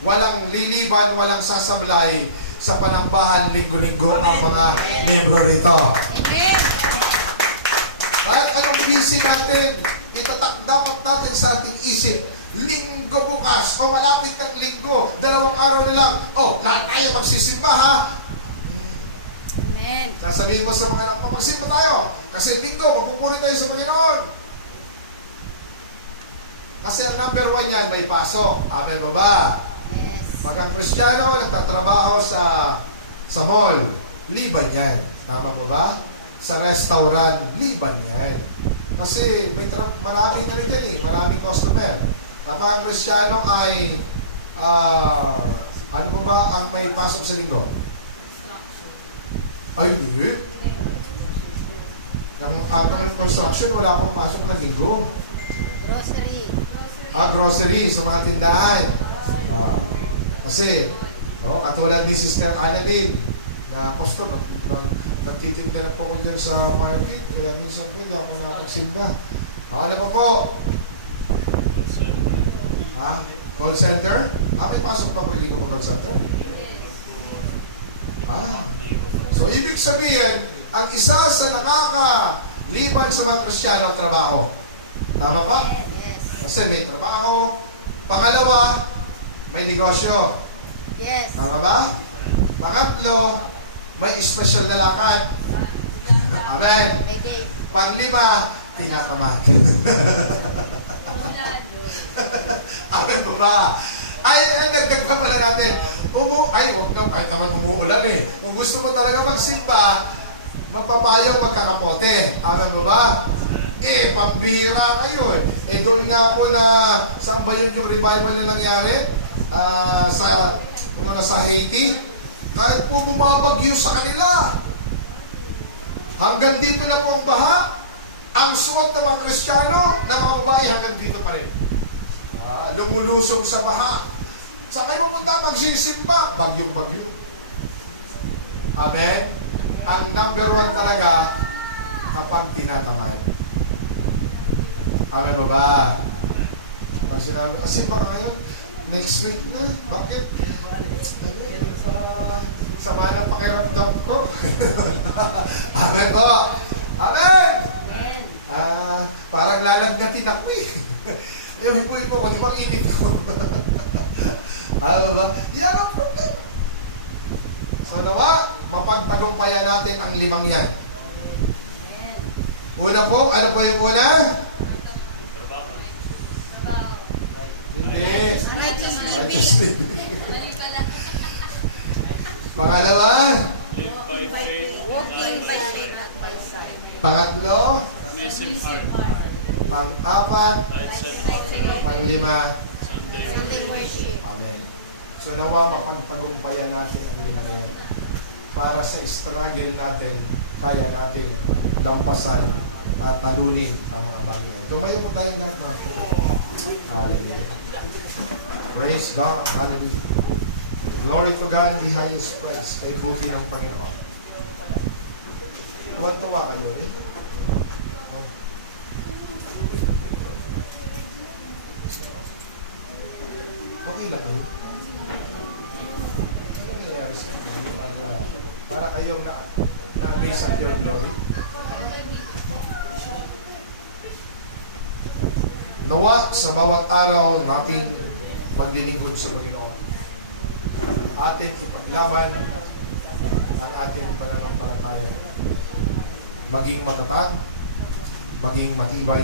walang liliban, walang sasablay sa panambahan linggo-linggo ang mga membro rito. Amen. Kahit anong busy natin, itatakdapat natin sa ating isip, linggo bukas, o malapit ng linggo, 2 araw na lang, lahat tayo magsisimba ha. Amen. Sasabihin mo sa mga anak mo, magsimba tayo, kasi linggo, magpupuri tayo sa Panginoon. Kasi ang number 1 yan, may pasok. Amen ba ba? Yes. Pag ang Kristiyano nagtatrabaho sa mall, liban yan. Tama mo ba? Sa restaurant, liban yan. Kasi maraming ano dyan eh, maraming customer. Kapag ang Kristiyano ay, ano mo ba ang may pasok sa linggo? Ay, hindi. Ang construction, wala pang pasok na linggo. Grocery. Grocery sa mga tindahan. Kasi, katulad ni Sister Annalyn, na pastor, nagtitinda na po ko dyan sa market, kaya minsan po, hindi ako nakakagsimba. Ano pa po? Call center? May pasok pa po hindi ko call center? So, ibig sabihin, ang isa sa nakakaliban sa mga Kristiyano ang trabaho. Tama ba? Kasi may trabaho. Pangalawa, may negosyo. Yes. Tama ba? Pangatlo, may espesyal na lakad. Amen. Okay. Panglima, tinatamad. Amen ba ba? Ay, nagdag pa pala natin. Huwag na, kahit naman umuulan eh. Kung gusto mo talaga magsimba, magpapayong magkakapote. Amen ba ba? Pambira kayo eh. Doon nga po na, saan ba yun yung revival na nangyari? Sa Haiti. Kahit po bumabagyo sa kanila. Hanggang dito na po ang baha. Ang suot ng mga Kristiyano na mga babae hanggang dito pa rin. Lumulusong sa baha. Saan kayo pupunta magsisimba? Bagyong-bagyo. Amen? Ang number 1 talaga kapag tinatamad. Amen ba ba? Pag sinabi, kasi baka ngayon, next week na. Bakit? Sama ng pakiramdam ko. Amen po. Amen! Parang lalagnatin ako eh. Yung hipuin mo ko, di ba ang init ko? Alam ba? Yan ang problema. So nawa, mapagtagumpayan natin ang 5 yan. Una po, ano po yung una? Righteous living. Pangalawa? Walking by faith, not by sight. Pangatlo? Pang-apat? Pang-5? Sunday worship. Amen. So nawa mapagtagumpayan natin ang ginagawa. Para sa struggle natin, kaya natin lampasan at talunin ang mga bagay. So kayo mo tayong gano'n. Hallelujah. Praise God. Hallelujah. Glory to God in the highest praise. Kay buti ng Panginoon. Tuwan-tuwa kayo rin. tayong lahat na may sa your glory. Nawa sa bawat araw nating maglilingkod sa Panginoon. Atin ipaglaban ang ating pananampalataya. Maging matatag, maging matibay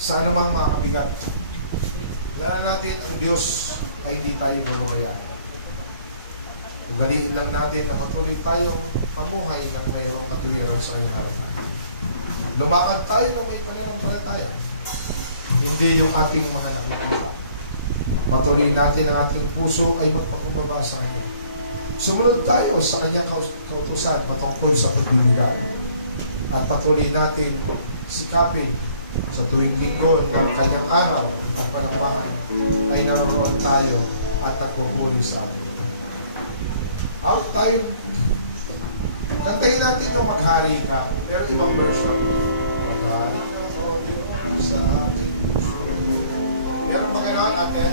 sa anumang mga kabigat. Lalo natin ang Diyos ay hindi tayo malumaya. Ugaliin lang natin na patuloy tayong mabuhay ng mayroong katwiran sa kanyang harapan. Lumakad tayo na may pananampalataya. Hindi yung ating mga nakikita. Patuloy natin ang ating puso ay magpakumbaba sa Kanya. Sumunod tayo sa Kanyang kautusan patungkol sa paglilinggan. At patuloy natin sikapin sa tuwing linggo ng Kanyang araw at panambahan ay naroon tayo at nagpupuli sa atin. Out tayo. Kantayin natin na maghari ka, pero ibang version. Maghari ka, O Diyos, sa ating puso. Meron ba gano'n, ate?